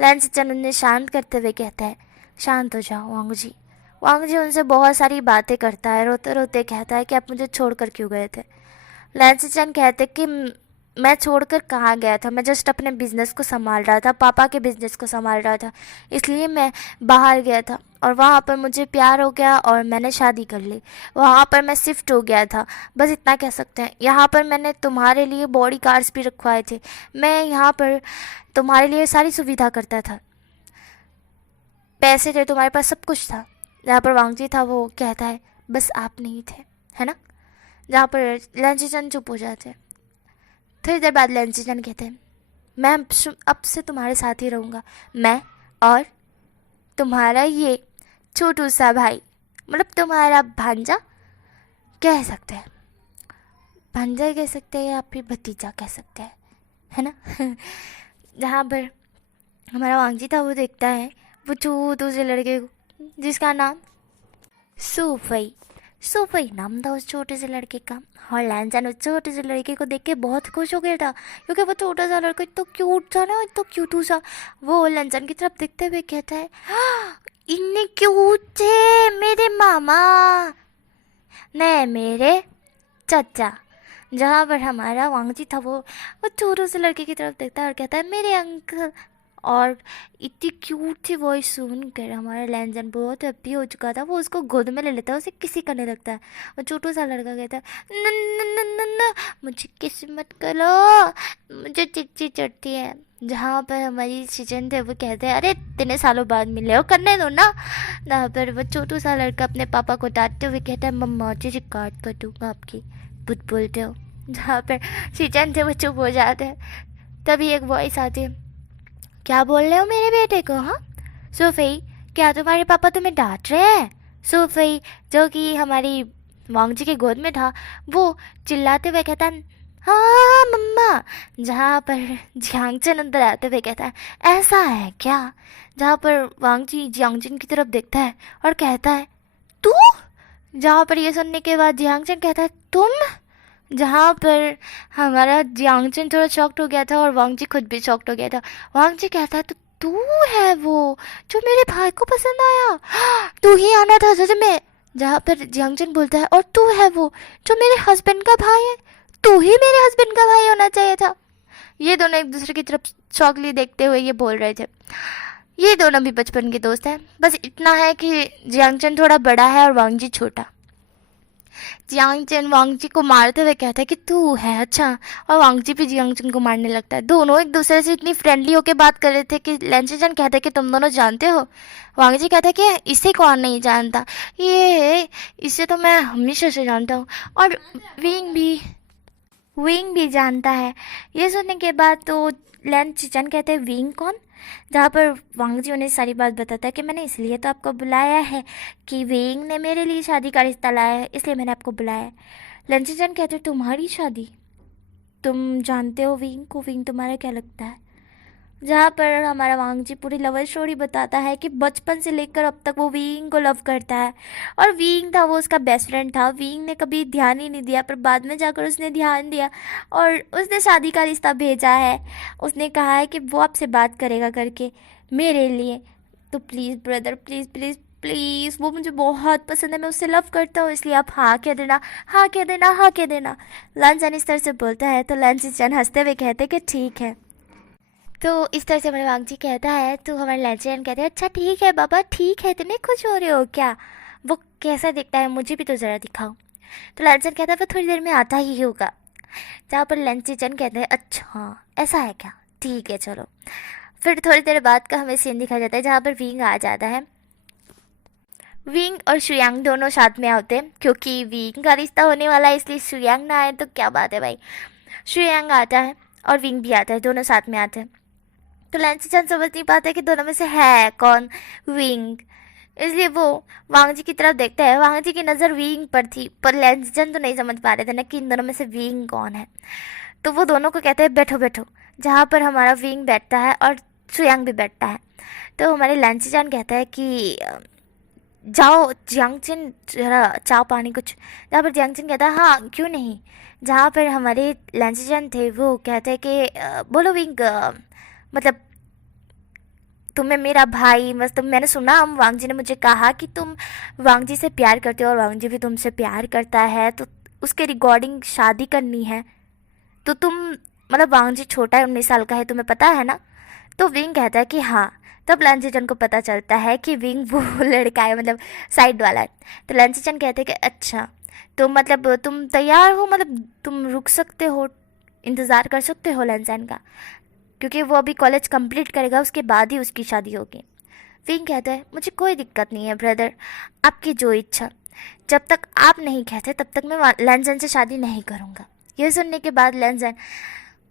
लेंजीचन उन्हें शांत करते हुए कहता है, शांत हो जाओ वांगजी। वांगजी उनसे बहुत सारी बातें करता है, रोते रोते कहता है कि आप मुझे छोड़कर क्यों गए थे। लेंजीचन कहते कि मैं छोड़कर कहाँ गया था, मैं जस्ट अपने बिजनेस को संभाल रहा था, पापा के बिजनेस को संभाल रहा था, इसलिए मैं बाहर गया था, और वहाँ पर मुझे प्यार हो गया और मैंने शादी कर ली। वहाँ पर मैं शिफ्ट हो गया था, बस इतना कह सकते हैं। यहाँ पर मैंने तुम्हारे लिए बॉडी गार्ड्स भी रखवाए थे, मैं यहाँ पर तुम्हारे लिए सारी सुविधा करता था, पैसे थे तुम्हारे पास, सब कुछ था। जहाँ पर वांगजी था वो कहता है, बस आप नहीं थे, है ना। जहाँ पर लेंजीचन चुप हो जाते हैं। थोड़ी देर बाद लेंजीचन कहते हैं, मैं अब से तुम्हारे साथ ही रहूँगा, मैं और तुम्हारा ये छोटू सा भाई, मतलब तुम्हारा भांजा कह सकते हैं, भांजा कह सकते हैं या फिर भतीजा कह सकते हैं, है ना। जहाँ पर हमारा वांगजी था वो देखता है वो छोटू से लड़के को, जिसका नाम सूफई, सूफई नाम था उस छोटे से लड़के का। और लैंजन उस छोटे से लड़के को देख के बहुत खुश हो गया था, क्योंकि वो छोटा सा लड़का इतना क्यूट था ना, इतना क्यूटू सा। वो लैंजन की तरफ देखते हुए कहता है, इतने क्यूट थे मेरे मामा, नहीं मेरे चाचा। जहाँ पर हमारा वांगजी था वो छोटे से लड़के की तरफ देखता है और कहता है, मेरे अंकल। और इतनी क्यूट थी वॉइस सुनकर हमारा लैंजन बहुत हैप्पी हो चुका था, वो उसको गोद में ले लेता है, उसे किसी करने लगता है। और छोटू सा लड़का कहता है, न न न न न मुझे किस मत करो, मुझे चिट्ठी चढ़ती है। जहाँ पर हमारी सीजन थे वो कहते हैं, अरे इतने सालों बाद मिले हो, करने दो ना। जहाँ पर वो छोटू सा लड़का अपने पापा को डांटते हुए कहता है, मम्मा जी रिकॉर्ड कर दूँगा आपकी, बुत बोलते हो। जहाँ पर सीजन थे वो चुप हो जाते हैं। तभी एक वॉइस आती है, क्या बोल रहे हो मेरे बेटे को, हाँ सूफई, क्या तुम्हारे पापा तुम्हें डांट रहे हैं। सूफई जो कि हमारी वांगजी के गोद में था वो चिल्लाते हुए कहता है, हाँ मम्मा। जहाँ पर जियांगचन अंदर आते हुए कहता है, ऐसा है क्या। जहाँ पर वांगजी जियांगचन की तरफ देखता है और कहता है, तू। जहाँ पर ये सुनने के बाद जियांगचन कहता है, तुम। जहाँ पर हमारा जियांगचन थोड़ा शॉक्ड हो गया था और वांगजी खुद भी शॉक्ड हो गया था। वांगजी कहता है, तो तू है वो जो मेरे भाई को पसंद आया, तू ही आना था सच में। जहाँ पर जियांगचन बोलता है, और तू है वो जो मेरे हस्बैंड का भाई है, तू ही मेरे हस्बैंड का भाई होना चाहिए था। ये दोनों एक दूसरे की तरफ शॉकली देखते हुए ये बोल रहे थे। ये दोनों भी बचपन के दोस्त हैं, बस इतना है कि जियांगचन थोड़ा बड़ा है और वांगजी छोटा। जियांगचन वांगजी को मारते हुए कहता है कि तू है अच्छा, और वांगजी भी जियांगचन को मारने लगता है। दोनों एक दूसरे से इतनी फ्रेंडली होकर बात कर रहे थे कि लेंजीचन कहता है कि तुम दोनों जानते हो। वांगजी कहता है कि इसे कौन नहीं जानता, ये इसे तो मैं हमेशा से जानता हूँ, और विंग भी जानता है। ये सुनने के बाद तो लेंजीचन कहते हैं, विंग कौन। जहाँ पर वांगजी उन्हें सारी बात बताता है कि मैंने इसलिए तो आपको बुलाया है कि विंग ने मेरे लिए शादी का रिश्ता लाया है, इसलिए मैंने आपको बुलाया है। लेंजीचन कहते हैं, तुम्हारी शादी, तुम जानते हो विंग को, विंग तुम्हारा क्या लगता है। जहाँ पर हमारा वांगजी पूरी लव स्टोरी बताता है कि बचपन से लेकर अब तक वो वीइंग को लव करता है, और वीइंग था वो उसका बेस्ट फ्रेंड था। वीइंग ने कभी ध्यान ही नहीं दिया, पर बाद में जाकर उसने ध्यान दिया और उसने शादी का रिश्ता भेजा है। उसने कहा है कि वो आपसे बात करेगा करके मेरे लिए। तो please brother, please please please, वो मुझे बहुत पसंद है, मैं उससे लव करता हूँ, इसलिए आप हाँ कह देना, हाँ कह देना, हाँ कह देना। लंचन इस तरह से बोलता है तो लंचन हंसते हुए कहते कि ठीक है। तो इस तरह से हमारे वांगजी कहता है तो हमारे लंचन कहते हैं अच्छा ठीक है बाबा, ठीक है, इतने खुश हो रहे हो क्या? वो कैसा दिखता है मुझे भी तो ज़रा दिखाओ। तो लंचन कहता है वो थोड़ी देर में आता ही होगा। जहाँ पर लंचन कहते हैं अच्छा ऐसा है क्या, ठीक है चलो। फिर थोड़ी देर बाद का हमें सीन दिखाया जाता है जहाँ पर विंग आ जाता है। विंग और शुयांग दोनों साथ में आते हैं, क्योंकि विंग का रिश्ता होने वाला है इसलिए शुयांग ना आए तो क्या बात है भाई। शुयांग आता है और विंग भी आता है, दोनों साथ में आते हैं। तो लंचन समझ नहीं पाता कि दोनों में से है कौन विंग, इसलिए वो वांग जी की तरफ देखता है। वांग जी की नज़र विंग पर थी, पर लंचन तो नहीं समझ पा रहे थे ना कि इन दोनों में से विंग कौन है। तो वो दोनों को कहते हैं बैठो बैठो, जहाँ पर हमारा विंग बैठता है और शुयांग भी बैठता है। तो हमारे लंचन कहता है कि जाओ जियांगचिन जरा चाय पानी कुछ। जहाँ पर जियांगचिन कहता है हाँ क्यों नहीं। जहाँ पर हमारे लंचन थे वो कहते हैं कि बोलो विंग, मतलब तुम्हें मेरा भाई, बस तुम, मैंने सुना हम वांग जी ने मुझे कहा कि तुम वांग जी से प्यार करते हो और वांग जी भी तुमसे प्यार करता है, तो उसके रिगार्डिंग शादी करनी है। तो तुम, मतलब वांग जी छोटा है, 19 साल का है, तुम्हें पता है ना? तो विंग कहता है कि हाँ। तब लंचन को पता चलता है कि विंग वो लड़का है, मतलब साइड वाला है। तो लंचन कहते हैं कि अच्छा, तो मतलब तुम तैयार हो, मतलब तुम रुक सकते हो, इंतज़ार कर सकते हो लंचन का, क्योंकि वो अभी कॉलेज कंप्लीट करेगा, उसके बाद ही उसकी शादी होगी। विंग कहता है मुझे कोई दिक्कत नहीं है ब्रदर, आपकी जो इच्छा, जब तक आप नहीं कहते तब तक मैं लंचन से शादी नहीं करूँगा। यह सुनने के बाद लंचन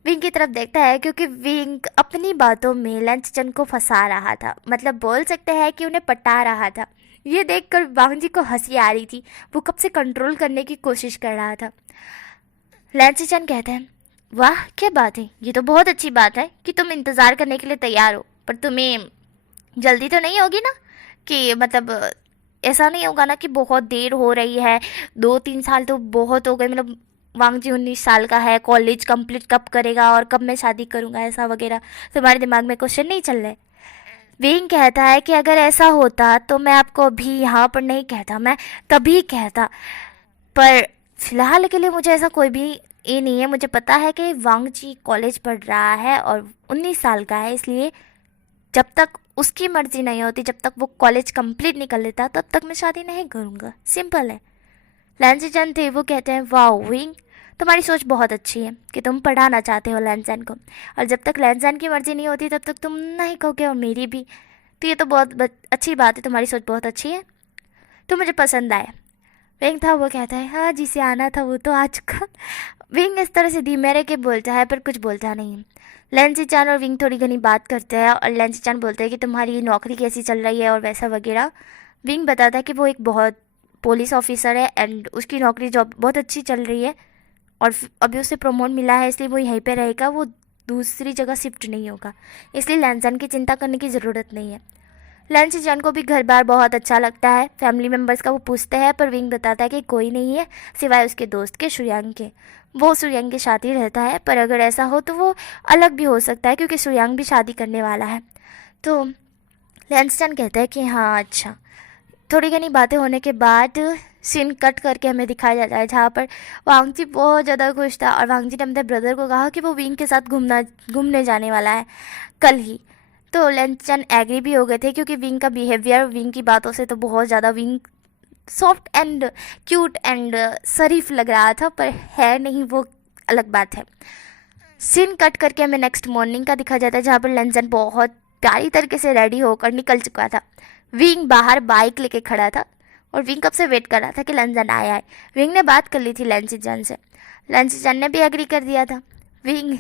विंग की तरफ देखता है, क्योंकि विंग अपनी बातों में लंचन को फंसा रहा था, मतलब बोल सकते हैं कि उन्हें पटा रहा था। ये देखकर वांग जी को हंसी आ रही थी, वो कब से कंट्रोल करने की कोशिश कर रहा था। लंचन कहते हैं वाह क्या बात है, ये तो बहुत अच्छी बात है कि तुम इंतज़ार करने के लिए तैयार हो, पर तुम्हें जल्दी तो नहीं होगी ना, कि मतलब ऐसा नहीं होगा ना कि बहुत देर हो रही है, 2-3 साल तो बहुत हो गए, मतलब वांग जी 19 साल का है, कॉलेज कंप्लीट कब करेगा और कब मैं शादी करूँगा, ऐसा वगैरह तुम्हारे दिमाग में क्वेश्चन नहीं चल रहे? विंग कहता है कि अगर ऐसा होता तो मैं आपको अभी यहाँ पर नहीं कहता, मैं तभी कहता, पर फिलहाल के लिए मुझे ऐसा कोई भी ये नहीं है। मुझे पता है कि वांग जी कॉलेज पढ़ रहा है और 19 साल का है, इसलिए जब तक उसकी मर्जी नहीं होती, जब तक वो कॉलेज कंप्लीट नहीं कर लेता, तब तक मैं शादी नहीं करूँगा, सिंपल है। लंचन थे वो कहते हैं वाह विंग, तुम्हारी सोच बहुत अच्छी है कि तुम पढ़ाना चाहते हो लंचन को, और जब तक लंचन की मर्जी नहीं होती तब तक तुम नहीं कहोगे, और मेरी भी। तो ये तो बहुत अच्छी बात है, तुम्हारी सोच बहुत अच्छी है, तो मुझे पसंद आया। विंग था वो कहता है हाँ जिसे आना था वो तो आ चुका। विंग इस तरह से धीमे रह के बोलता है, पर कुछ बोलता नहीं है। लंचन और विंग थोड़ी घनी बात करते हैं और लंचन बोलते हैं कि तुम्हारी नौकरी कैसी चल रही है और वैसा वगैरह। विंग बताता है कि वो एक बहुत पुलिस ऑफिसर है एंड उसकी नौकरी जॉब बहुत अच्छी चल रही है, और अभी उसे प्रमोट मिला है, इसलिए वो यहीं पे रहेगा, वो दूसरी जगह शिफ्ट नहीं होगा, इसलिए लंचन की चिंता करने की ज़रूरत नहीं है। लंचन को भी घर बार बहुत अच्छा लगता है, फैमिली मेम्बर्स का वो पूछते हैं, पर विंग बताता है कि कोई नहीं है सिवाय उसके दोस्त के शुयांग के। वो शुयांग के साथ ही रहता है, पर अगर ऐसा हो तो वो अलग भी हो सकता है, क्योंकि शुयांग भी शादी करने वाला है। तो लंचन कहता है कि हाँ अच्छा। थोड़ी घनी बातें होने के बाद सीन कट करके हमें दिखाया जाता है, जहाँ पर वांग जी बहुत ज़्यादा खुश था और वांग जी ने अपने ब्रदर को कहा कि वो विंग के साथ घूमने जाने वाला है कल ही। तो लंचन एग्री भी हो गए थे, क्योंकि विंग का बिहेवियर, विंग की बातों से तो बहुत ज़्यादा विंग सॉफ्ट एंड क्यूट एंड शरीफ लग रहा था, पर है नहीं, वो अलग बात है। सीन कट करके हमें नेक्स्ट मॉर्निंग का दिखा जाता है, जहाँ पर लंचन बहुत प्यारी तरीके से रेडी होकर निकल चुका था। विंग बाहर बाइक लेके खड़ा था और विंग कब से वेट कर रहा था कि लंचन आया है। विंग ने बात कर ली थी लंचन से, लंचन ने भी एग्री कर दिया था। विंग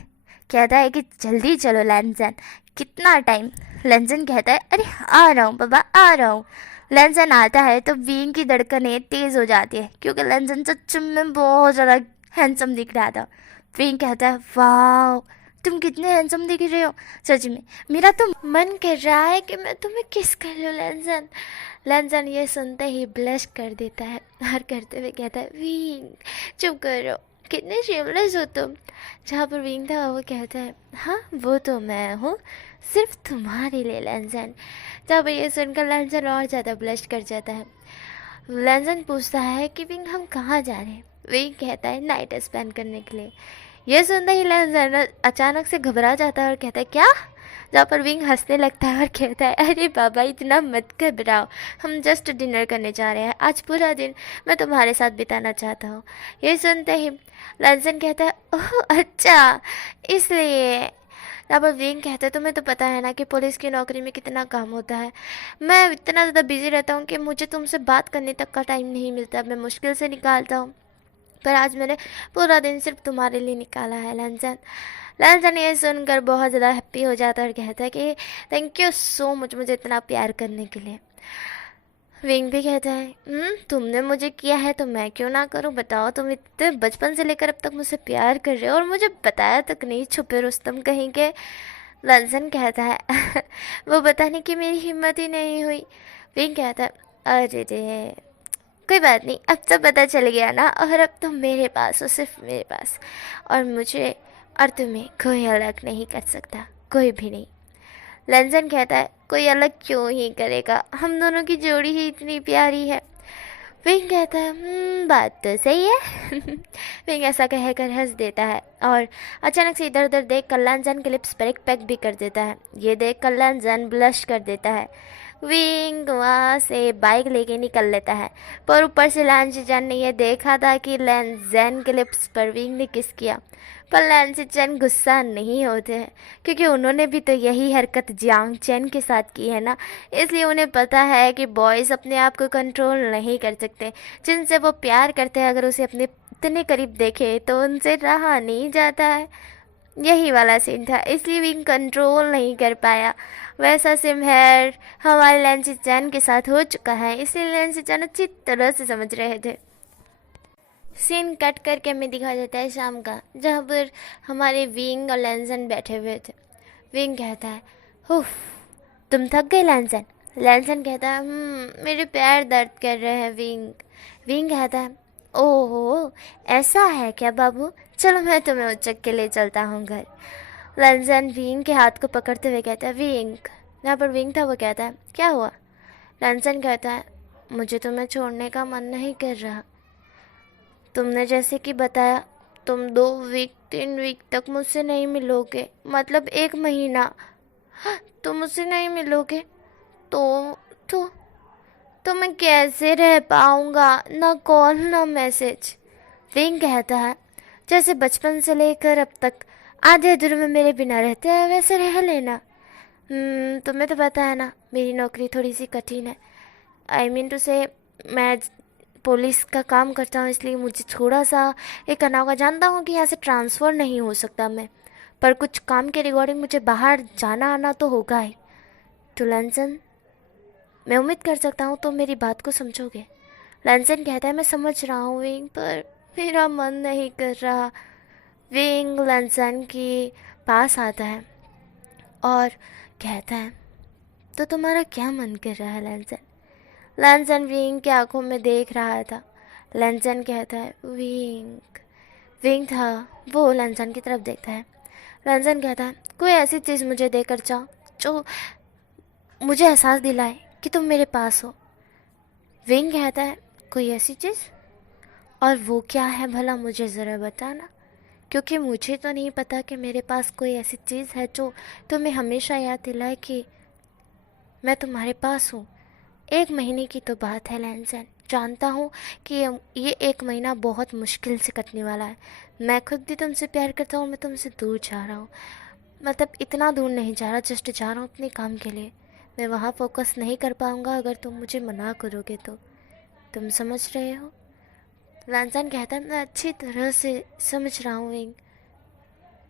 कहता है कि जल्दी चलो लंचन, कितना टाइम। लंचन कहता है अरे आ रहा हूँ बाबा, आ रहा हूँ। लंचन आता है तो विंग की धड़कनें तेज़ हो जाती है, क्योंकि लंचन सच में बहुत ज़्यादा हैंडसम दिख रहा था। विंग कहता है वाह तुम कितने हैंडसम दिख रहे हो, सच में मेरा तो मन कर रहा है कि मैं तुम्हें किस कर लूँ लैंसन। लैंसन ये सुनते ही ब्लश कर देता है और करते हुए कहता है, विंग चुप करो, कितने शेमलेस हो तुम। जहाँ पर विंग था वो कहता है, हाँ वो तो मैं हूँ, सिर्फ तुम्हारे लिए लैंसन। जहाँ पर ये सुनकर लैंसन और ज़्यादा ब्लश कर जाता है। लैंसन पूछता है कि विंग हम कहाँ जा रहे हैं। विंग कहता है नाइट स्पेंड करने के लिए। ये सुनते ही लैंसन अचानक से घबरा जाता है और कहता है क्या। जहाँ पर विंग हंसने लगता है और कहता है, अरे बाबा इतना मत घबराओ, हम जस्ट डिनर करने जा रहे हैं, आज पूरा दिन मैं तुम्हारे साथ बिताना चाहता हूँ। ये सुनते ही लैंसन कहता है, ओह अच्छा इसलिए। यहाँ पर विंग कहता है, तुम्हें तो पता है ना कि पुलिस की नौकरी में कितना काम होता है, मैं इतना ज़्यादा बिजी रहता हूँ कि मुझे तुमसे बात करने तक का टाइम नहीं मिलता, मैं मुश्किल से निकालता हूँ, पर आज मैंने पूरा दिन सिर्फ तुम्हारे लिए निकाला है लैंसन। लैंसन ये सुनकर बहुत ज़्यादा हैप्पी हो जाता है और कहता है कि थैंक यू सो मच मुझे इतना प्यार करने के लिए। विंग भी कहता है, तुमने मुझे किया है तो मैं क्यों ना करूं, बताओ तुम इतने बचपन से लेकर अब तक मुझसे प्यार कर रहे हो और मुझे बताया तक नहीं, छुपे रुस्तम कहीं के। लैंसन कहता है वो बताने की मेरी हिम्मत ही नहीं हुई। विंग कहता है, अरे रे कोई बात नहीं, अब तो पता चल गया ना, और अब तुम मेरे पास हो, सिर्फ मेरे पास, और मुझे और तुम्हें कोई अलग नहीं कर सकता, कोई भी नहीं। लैंसन कहता है, कोई अलग क्यों ही करेगा, हम दोनों की जोड़ी ही इतनी प्यारी है। विंग कहता है, बात तो सही है। विंग ऐसा कहकर हंस देता है और अचानक से इधर उधर देख कर लैंसन के लिप्स पर एक पैक भी कर देता है। ये देख कर लैंसन ब्लश कर देता है। विंग वहाँ से बाइक लेके निकल लेता है, पर ऊपर से लैंसन ने यह देखा था कि लैंसन के लिप्स पर विंग ने किस किया, पर लैंसन गुस्सा नहीं होते हैं क्योंकि उन्होंने भी तो यही हरकत जियांग चैन के साथ की है ना, इसलिए उन्हें पता है कि बॉयज़ अपने आप को कंट्रोल नहीं कर सकते, जिनसे वो प्यार करते हैं अगर उसे अपने इतने करीब देखे तो उनसे रहा नहीं जाता है। यही वाला सीन था, इसलिए विंग कंट्रोल नहीं कर पाया। वैसा सिमहर हमारे लैंसन के साथ हो चुका है, इसलिए लैंसन अच्छी तरह से समझ रहे थे। सीन कट करके हमें दिखा देता है शाम का, जहाँ पर हमारे विंग और लैंसन बैठे हुए थे। विंग कहता है, उफ तुम थक गए लैंसन। लैंसन कहता है, मेरे पैर दर्द कर रहे हैं विंग। विंग कहता है, ओहो ऐसा है क्या बाबू, चलो मैं तुम्हें उचक के ले चलता हूँ घर। लैंसन विंग के हाथ को पकड़ते हुए कहता है, विंग। यहाँ पर विंग था वो कहता है, क्या हुआ। लैंसन कहता है, मुझे तुम्हें छोड़ने का मन नहीं कर रहा, तुमने जैसे कि बताया तुम 2 वीक 3 वीक तक मुझसे नहीं मिलोगे, मतलब 1 महीना तुम मुझसे नहीं मिलोगे तो तो तो मैं कैसे रह पाऊँगा, ना कॉल ना मैसेज। विंग कहता है, जैसे बचपन से लेकर अब तक आधे अधूरे में मेरे बिना रहते हैं वैसे रह लेना। तुम्हें तो पता है ना मेरी नौकरी थोड़ी सी कठिन है, आई मीन टू से मैं पुलिस का काम करता हूँ, इसलिए मुझे थोड़ा सा एक अनाव का जानता हूँ कि यहाँ से ट्रांसफ़र नहीं हो सकता मैं, पर कुछ काम के रिगार्डिंग मुझे बाहर जाना आना तो होगा ही। तो लैंसन मैं उम्मीद कर सकता हूँ तो मेरी बात को समझोगे। लैंसन कहता है, मैं समझ रहा हूँ विंग, पर मेरा मन नहीं कर रहा। विंग लैंसन के पास आता है और कहता है, तो तुम्हारा क्या मन कर रहा है लैंसन। लैंसन विंग की आंखों में देख रहा था। लैंसन कहता है, विंग। विंग था वो लैंसन की तरफ देखता है। लैंसन कहता है, कोई ऐसी चीज़ मुझे देकर जाओ जो मुझे एहसास दिलाए कि तुम मेरे पास हो। विंग कहता है, कोई ऐसी चीज़, और वो क्या है भला मुझे ज़रा बताना, क्योंकि मुझे तो नहीं पता कि मेरे पास कोई ऐसी चीज़ है जो तुम्हें हमेशा याद दिलाए कि मैं तुम्हारे पास हूँ। 1 महीने की तो बात है लैंसन, जानता हूँ कि ये 1 महीना बहुत मुश्किल से कटने वाला है। मैं खुद भी तुमसे प्यार करता हूँ, मैं तुमसे दूर जा रहा हूँ, मतलब इतना दूर नहीं जा रहा, जस्ट जा रहा हूँ अपने काम के लिए। मैं वहाँ फोकस नहीं कर पाऊँगा अगर तुम मुझे मना करोगे तो, तुम समझ रहे हो। लैंसन कहता है, मैं अच्छी तरह से समझ रहा हूँ विंग,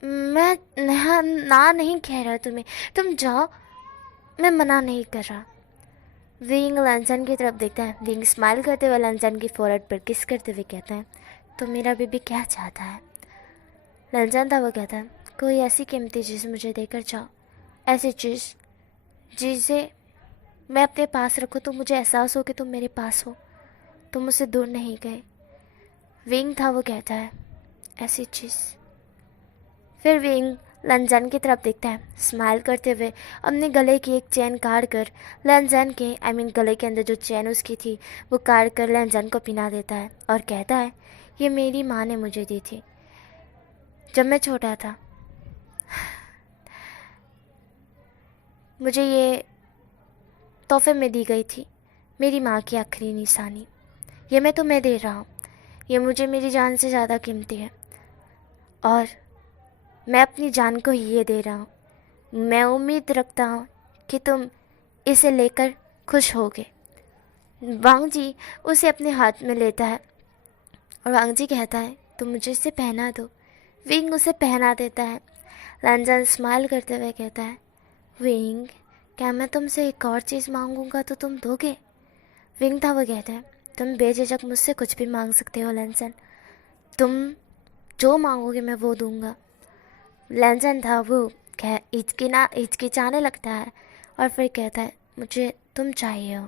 मैं ना नहीं कह रहा तुम्हें, तुम जाओ, मैं मना नहीं कर रहा। विंग लैंसन की तरफ देखता है। विंग स्माइल करते हुए लैंसन की फोरहेड पर किस करते हुए कहता है, तो मेरा बेबी क्या चाहता है। लैंसन था वो कहता है, कोई ऐसी कीमती चीज़ मुझे देकर जाओ, ऐसी चीज़ जिसे मैं अपने पास रखूँ तो मुझे एहसास हो कि तुम मेरे पास हो, तुम मुझसे दूर नहीं गए। विंग था वो कहता है, ऐसी चीज़। फिर विंग लंजन की तरफ देखता है, स्माइल करते हुए अपने गले की एक चैन काट कर लंजन के गले के अंदर जो चैन उसकी थी वो काट कर लंजन को पहना देता है और कहता है, ये मेरी माँ ने मुझे दी थी जब मैं छोटा था। मुझे ये तोहफे में दी गई थी, मेरी माँ की आखिरी निशानी। ये मैं तुम्हें दे रहा हूँ, ये मुझे मेरी जान से ज़्यादा कीमती है और मैं अपनी जान को ये दे रहा हूँ। मैं उम्मीद रखता हूँ कि तुम इसे लेकर खुश होगे। वांग जी उसे अपने हाथ में लेता है और वांग जी कहता है, तुम मुझे इसे पहना दो। विंग उसे पहना देता है। लंजन स्माइल करते हुए कहता है, विंग, क्या मैं तुमसे एक और चीज़ मांगूंगा तो तुम दोगे? विंग था वो कहता है, तुम बेझिझक मुझसे कुछ भी मांग सकते हो लंजन, तुम जो मांगोगे मैं वो दूंगा। लंजन था वो हिचकिचाने लगता है और फिर कहता है, मुझे तुम चाहिए हो।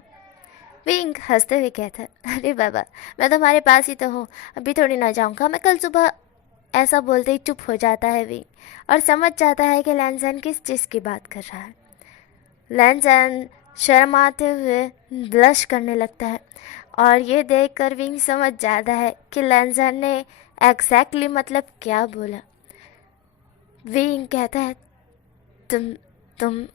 विंग हंसते हुए कहता है, अरे बाबा, मैं तुम्हारे पास ही तो हूँ, अभी थोड़ी ना जाऊँगा, मैं कल सुबह। ऐसा बोलते ही चुप हो जाता है विंग और समझ जाता है कि लंजन किस चीज़ की बात कर रहा है। लंजन शर्माते हुए ब्लश करने लगता है और ये देखकर विंग समझ जाता है कि लंजन ने एग्जैक्टली मतलब क्या बोला। विंग कहता है, तुम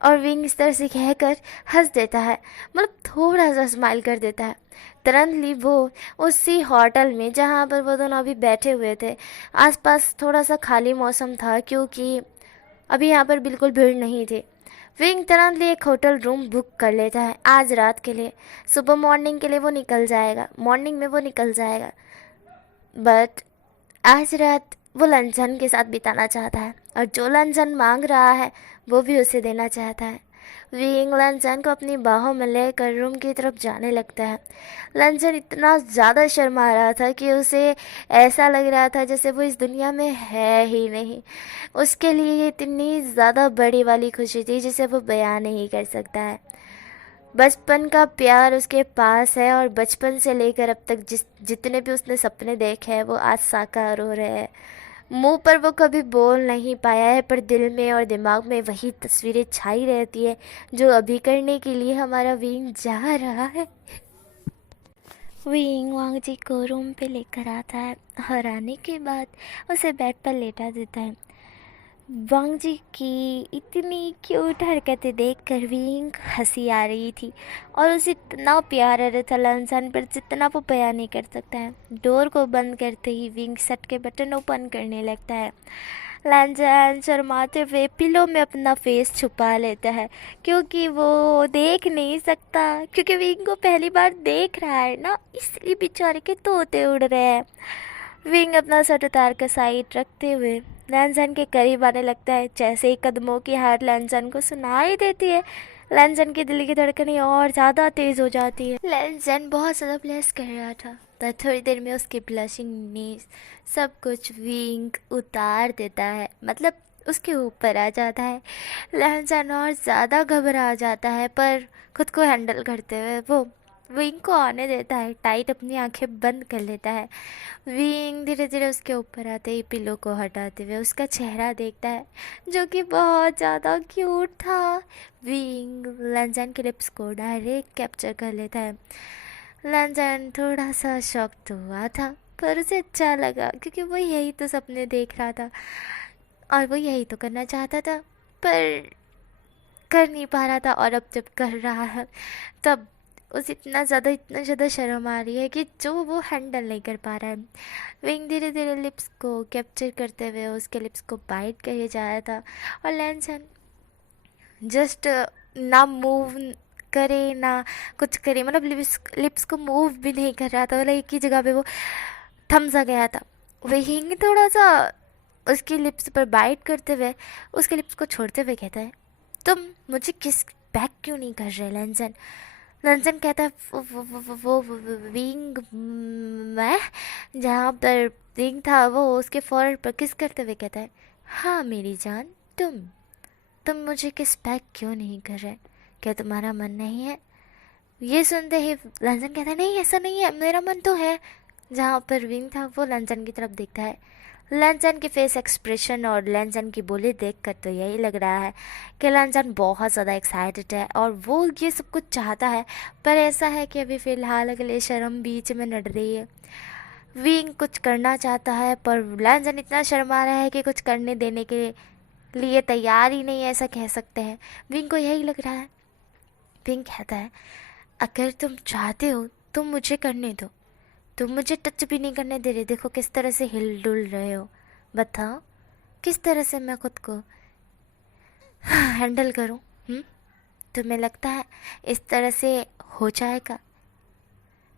और विंग इस तरह से कहकर हंस देता है, मतलब थोड़ा सा स्माइल कर देता है। तुरंत वो उसी होटल में जहाँ पर वो दोनों अभी बैठे हुए थे, आसपास थोड़ा सा खाली मौसम था क्योंकि अभी यहाँ पर बिल्कुल भीड़ नहीं थी। विंग तुरंत एक होटल रूम बुक कर लेता है आज रात के लिए। सुबह मॉर्निंग के लिए वो निकल जाएगा, मॉर्निंग में वो निकल जाएगा, बट आज रात वो लंजन के साथ बिताना चाहता है और जो लंजन मांग रहा है वो भी उसे देना चाहता है। विंग लंजन को अपनी बाहों में लेकर रूम की तरफ जाने लगता है। लंजन इतना ज़्यादा शर्मा रहा था कि उसे ऐसा लग रहा था जैसे वो इस दुनिया में है ही नहीं। उसके लिए ये इतनी ज़्यादा बड़ी वाली खुशी थी जिसे वो बयान नहीं कर सकता है। बचपन का प्यार उसके पास है और बचपन से लेकर अब तक जितने भी उसने सपने देखे हैं वो आज साकार हो रहे हैं। मुंह पर वो कभी बोल नहीं पाया है पर दिल में और दिमाग में वही तस्वीरें छाई रहती है जो अभी करने के लिए हमारा विंग जा रहा है। विंग वांग जी को रूम पे लेकर आता है और आने के बाद उसे बेड पर लेटा देता है। वांग जी की इतनी क्यूट हरकतें देखकर विंग हंसी आ रही थी और उसे इतना प्यार आ रहा था लंजन पर जितना वो बयान नहीं कर सकता है। डोर को बंद करते ही विंग सट के बटन ओपन करने लगता है। लंजन शर्माते हुए पिलो में अपना फेस छुपा लेता है क्योंकि वो देख नहीं सकता, क्योंकि विंग को पहली बार देख रहा है ना, इसलिए बेचारे के तोते उड़ रहे हैं। विंग अपना सर उतार कर साइड रखते हुए लंजन के करीब आने लगता है। जैसे ही कदमों की हार लंजन को सुनाई देती है, लंजन की दिल की धड़कनें और ज़्यादा तेज़ हो जाती है। लंजन बहुत ज़्यादा ब्लश कर रहा था तो थोड़ी देर में उसकी ब्लशिंगनेस सब कुछ विंग उतार देता है, मतलब उसके ऊपर आ जाता है। लंजन और ज़्यादा घबरा जाता है पर खुद को हैंडल करते हुए वो विंग को आने देता है, टाइट अपनी आंखें बंद कर लेता है। विंग धीरे धीरे उसके ऊपर आते ही पिलो को हटाते हुए उसका चेहरा देखता है जो कि बहुत ज़्यादा क्यूट था। विंग लंजन के लिप्स को डायरेक्ट कैप्चर कर लेता है। लंजन थोड़ा सा शॉक तो हुआ था पर उसे अच्छा लगा क्योंकि वो यही तो सपने देख रहा था और वो यही तो करना चाहता था पर कर नहीं पा रहा था, और अब जब कर रहा है तब उसे इतना ज़्यादा शर्म आ रही है कि जो वो हैंडल नहीं कर पा रहा है। विंग धीरे धीरे लिप्स को कैप्चर करते हुए उसके लिप्स को बाइट करे जा रहा था और लंजन जस्ट ना मूव करे ना कुछ करे, मतलब लिप्स को मूव भी नहीं कर रहा था, मतलब एक ही जगह पे वो थम सा गया था। विंग थोड़ा सा उसकी लिप्स पर बाइट करते हुए उसके लिप्स को छोड़ते हुए कहता है, तुम मुझे किस बैक क्यों नहीं कर रहे लंजन? कहता है, वो विंग मैं जहाँ पर विंग था वो उसके फोrehead पर किस करते हुए कहता है, हाँ मेरी जान, तुम मुझे किस बैक क्यों नहीं कर रहे? क्या तुम्हारा मन नहीं है? ये सुनते ही लंजन कहता है, नहीं ऐसा नहीं है, मेरा मन तो है। जहाँ पर विंग था वो लंजन की तरफ देखता है। लंजन की फेस एक्सप्रेशन और लंजन की बोली देखकर तो यही लग रहा है कि लंजन बहुत ज़्यादा एक्साइटेड है और वो ये सब कुछ चाहता है, पर ऐसा है कि अभी फ़िलहाल के लिए शर्म बीच में नड़ रही है। विंग कुछ करना चाहता है पर लंजन इतना शर्मा रहा है कि कुछ करने देने के लिए तैयार ही नहीं है, ऐसा कह सकते हैं। विंग को यही लग रहा है। विंग कहता है, अगर तुम चाहते हो तो मुझे करने दो, तुम मुझे टच भी नहीं करने दे रहे, देखो किस तरह से हिल डुल रहे हो, बताओ किस तरह से मैं खुद को हैंडल करूं? तुम्हें लगता है इस तरह से हो जाएगा?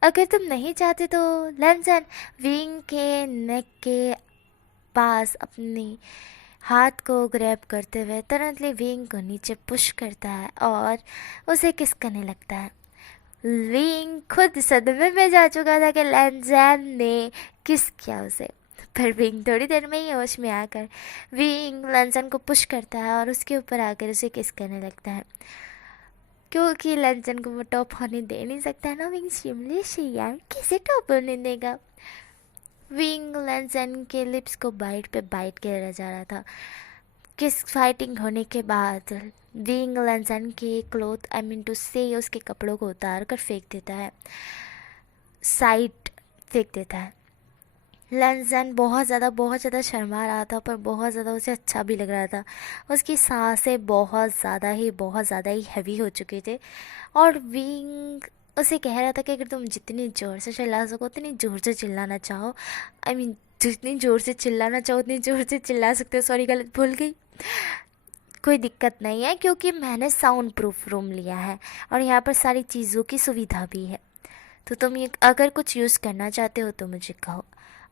अगर तुम नहीं चाहते तो लंजन विंग के नेक के पास अपनी हाथ को ग्रैब करते हुए तुरंतली विंग को नीचे पुश करता है और उसे किस करने लगता है। विंग खुद सदमे में जा चुका था कि लंजन ने किस किया उसे, पर विंग थोड़ी देर में ही होश में आकर विंग लंजन को पुश करता है और उसके ऊपर आकर उसे किस करने लगता है। क्योंकि लंजन को वो टॉप होने दे नहीं सकता ना, विंग शिमले से यार कैसे टॉप होने देगा। विंग लंजन के लिप्स को बाइट पे बाइट किया जा रहा था। किस फाइटिंग होने के बाद विंग लंजन के क्लोथ टू से उसके कपड़ों को उतार कर फेंक देता है, साइड फेंक देता है। लंजन बहुत ज़्यादा शर्मा रहा था पर बहुत ज़्यादा उसे अच्छा भी लग रहा था। उसकी सांसें बहुत ज़्यादा ही हैवी हो चुके थे और विंग उसे कह रहा था कि अगर तुम जितनी ज़ोर से चिल्ला सको उतनी ज़ोर से चिल्लाना चाहो, जितनी ज़ोर से चिल्लाना चाहो उतनी ज़ोर से चिल्ला सकते हो। सॉरी गलत भूल गई, कोई दिक्कत नहीं है क्योंकि मैंने साउंड प्रूफ रूम लिया है और यहाँ पर सारी चीज़ों की सुविधा भी है। तो तुम ये अगर कुछ यूज़ करना चाहते हो तो मुझे कहो,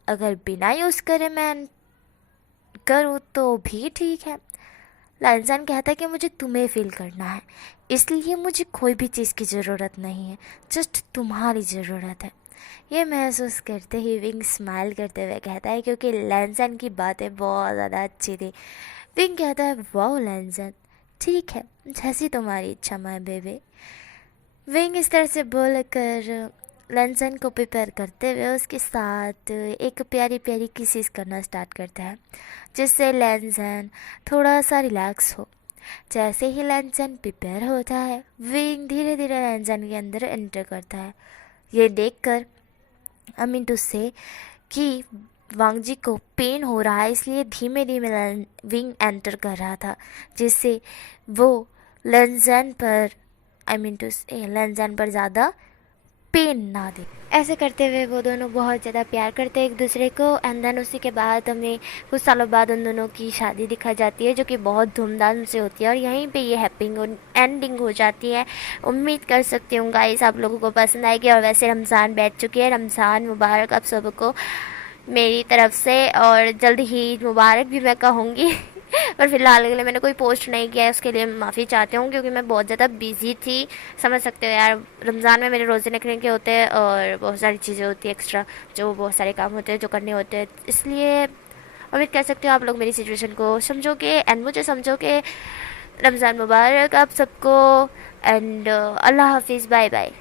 अगर बिना यूज़ करे मैं करूँ तो भी ठीक है। लंजन कहता है कि मुझे तुम्हें फील करना है, इसलिए मुझे कोई भी चीज़ की ज़रूरत नहीं है, जस्ट तुम्हारी ज़रूरत है। ये महसूस करते ही विंग स्माइल करते हुए कहता है क्योंकि लंजन की बातें बहुत ज़्यादा अच्छी थी। विंग कहता है, वाह लंजन, ठीक है जैसी तुम्हारी इच्छा माय बेबी। विंग इस तरह से बोलकर लंजन को प्रिपेयर करते हुए उसके साथ एक प्यारी प्यारी किसेस करना स्टार्ट करता है, जिससे लंजन थोड़ा सा रिलैक्स हो। जैसे ही लंजन प्रिपेयर होता है विंग धीरे धीरे लंजन के अंदर एंटर करता है। ये देखकर टू से कि वांग जी को पेन हो रहा है, इसलिए धीमे धीमे विंग एंटर कर रहा था, जिससे वो लंजन पर टू से लंजन पर ज़्यादा पेन ना दे। ऐसे करते हुए वो दोनों बहुत ज़्यादा प्यार करते हैं एक दूसरे को। एंड देन उसी के बाद हमें कुछ सालों बाद उन दोनों की शादी दिखा जाती है जो कि बहुत धूमधाम से होती है और यहीं पे ये हैप्पी एंडिंग हो जाती है। उम्मीद कर सकती हूँ गाइस आप लोगों को पसंद आएगी। और वैसे रमज़ान बैठ चुकी है, रमज़ान मुबारक आप सबको मेरी तरफ से, और जल्द ही मुबारक भी मैं कहूँगी पर फिलहाल के लिए मैंने कोई पोस्ट नहीं किया है, उसके लिए माफ़ी चाहती हूँ क्योंकि मैं बहुत ज़्यादा बिजी थी। समझ सकते हो यार, रमज़ान में मेरे रोज़े रखने के होते हैं और बहुत सारी चीज़ें होती है एक्स्ट्रा, जो बहुत सारे काम होते हैं जो करने होते हैं, इसलिए उम्मीद कर सकते हो आप लोग मेरी सिचुएशन को समझोगे एंड मुझे समझोगे। रमज़ान मुबारक आप सबको एंड अल्लाह हाफिज़, बाय बाय।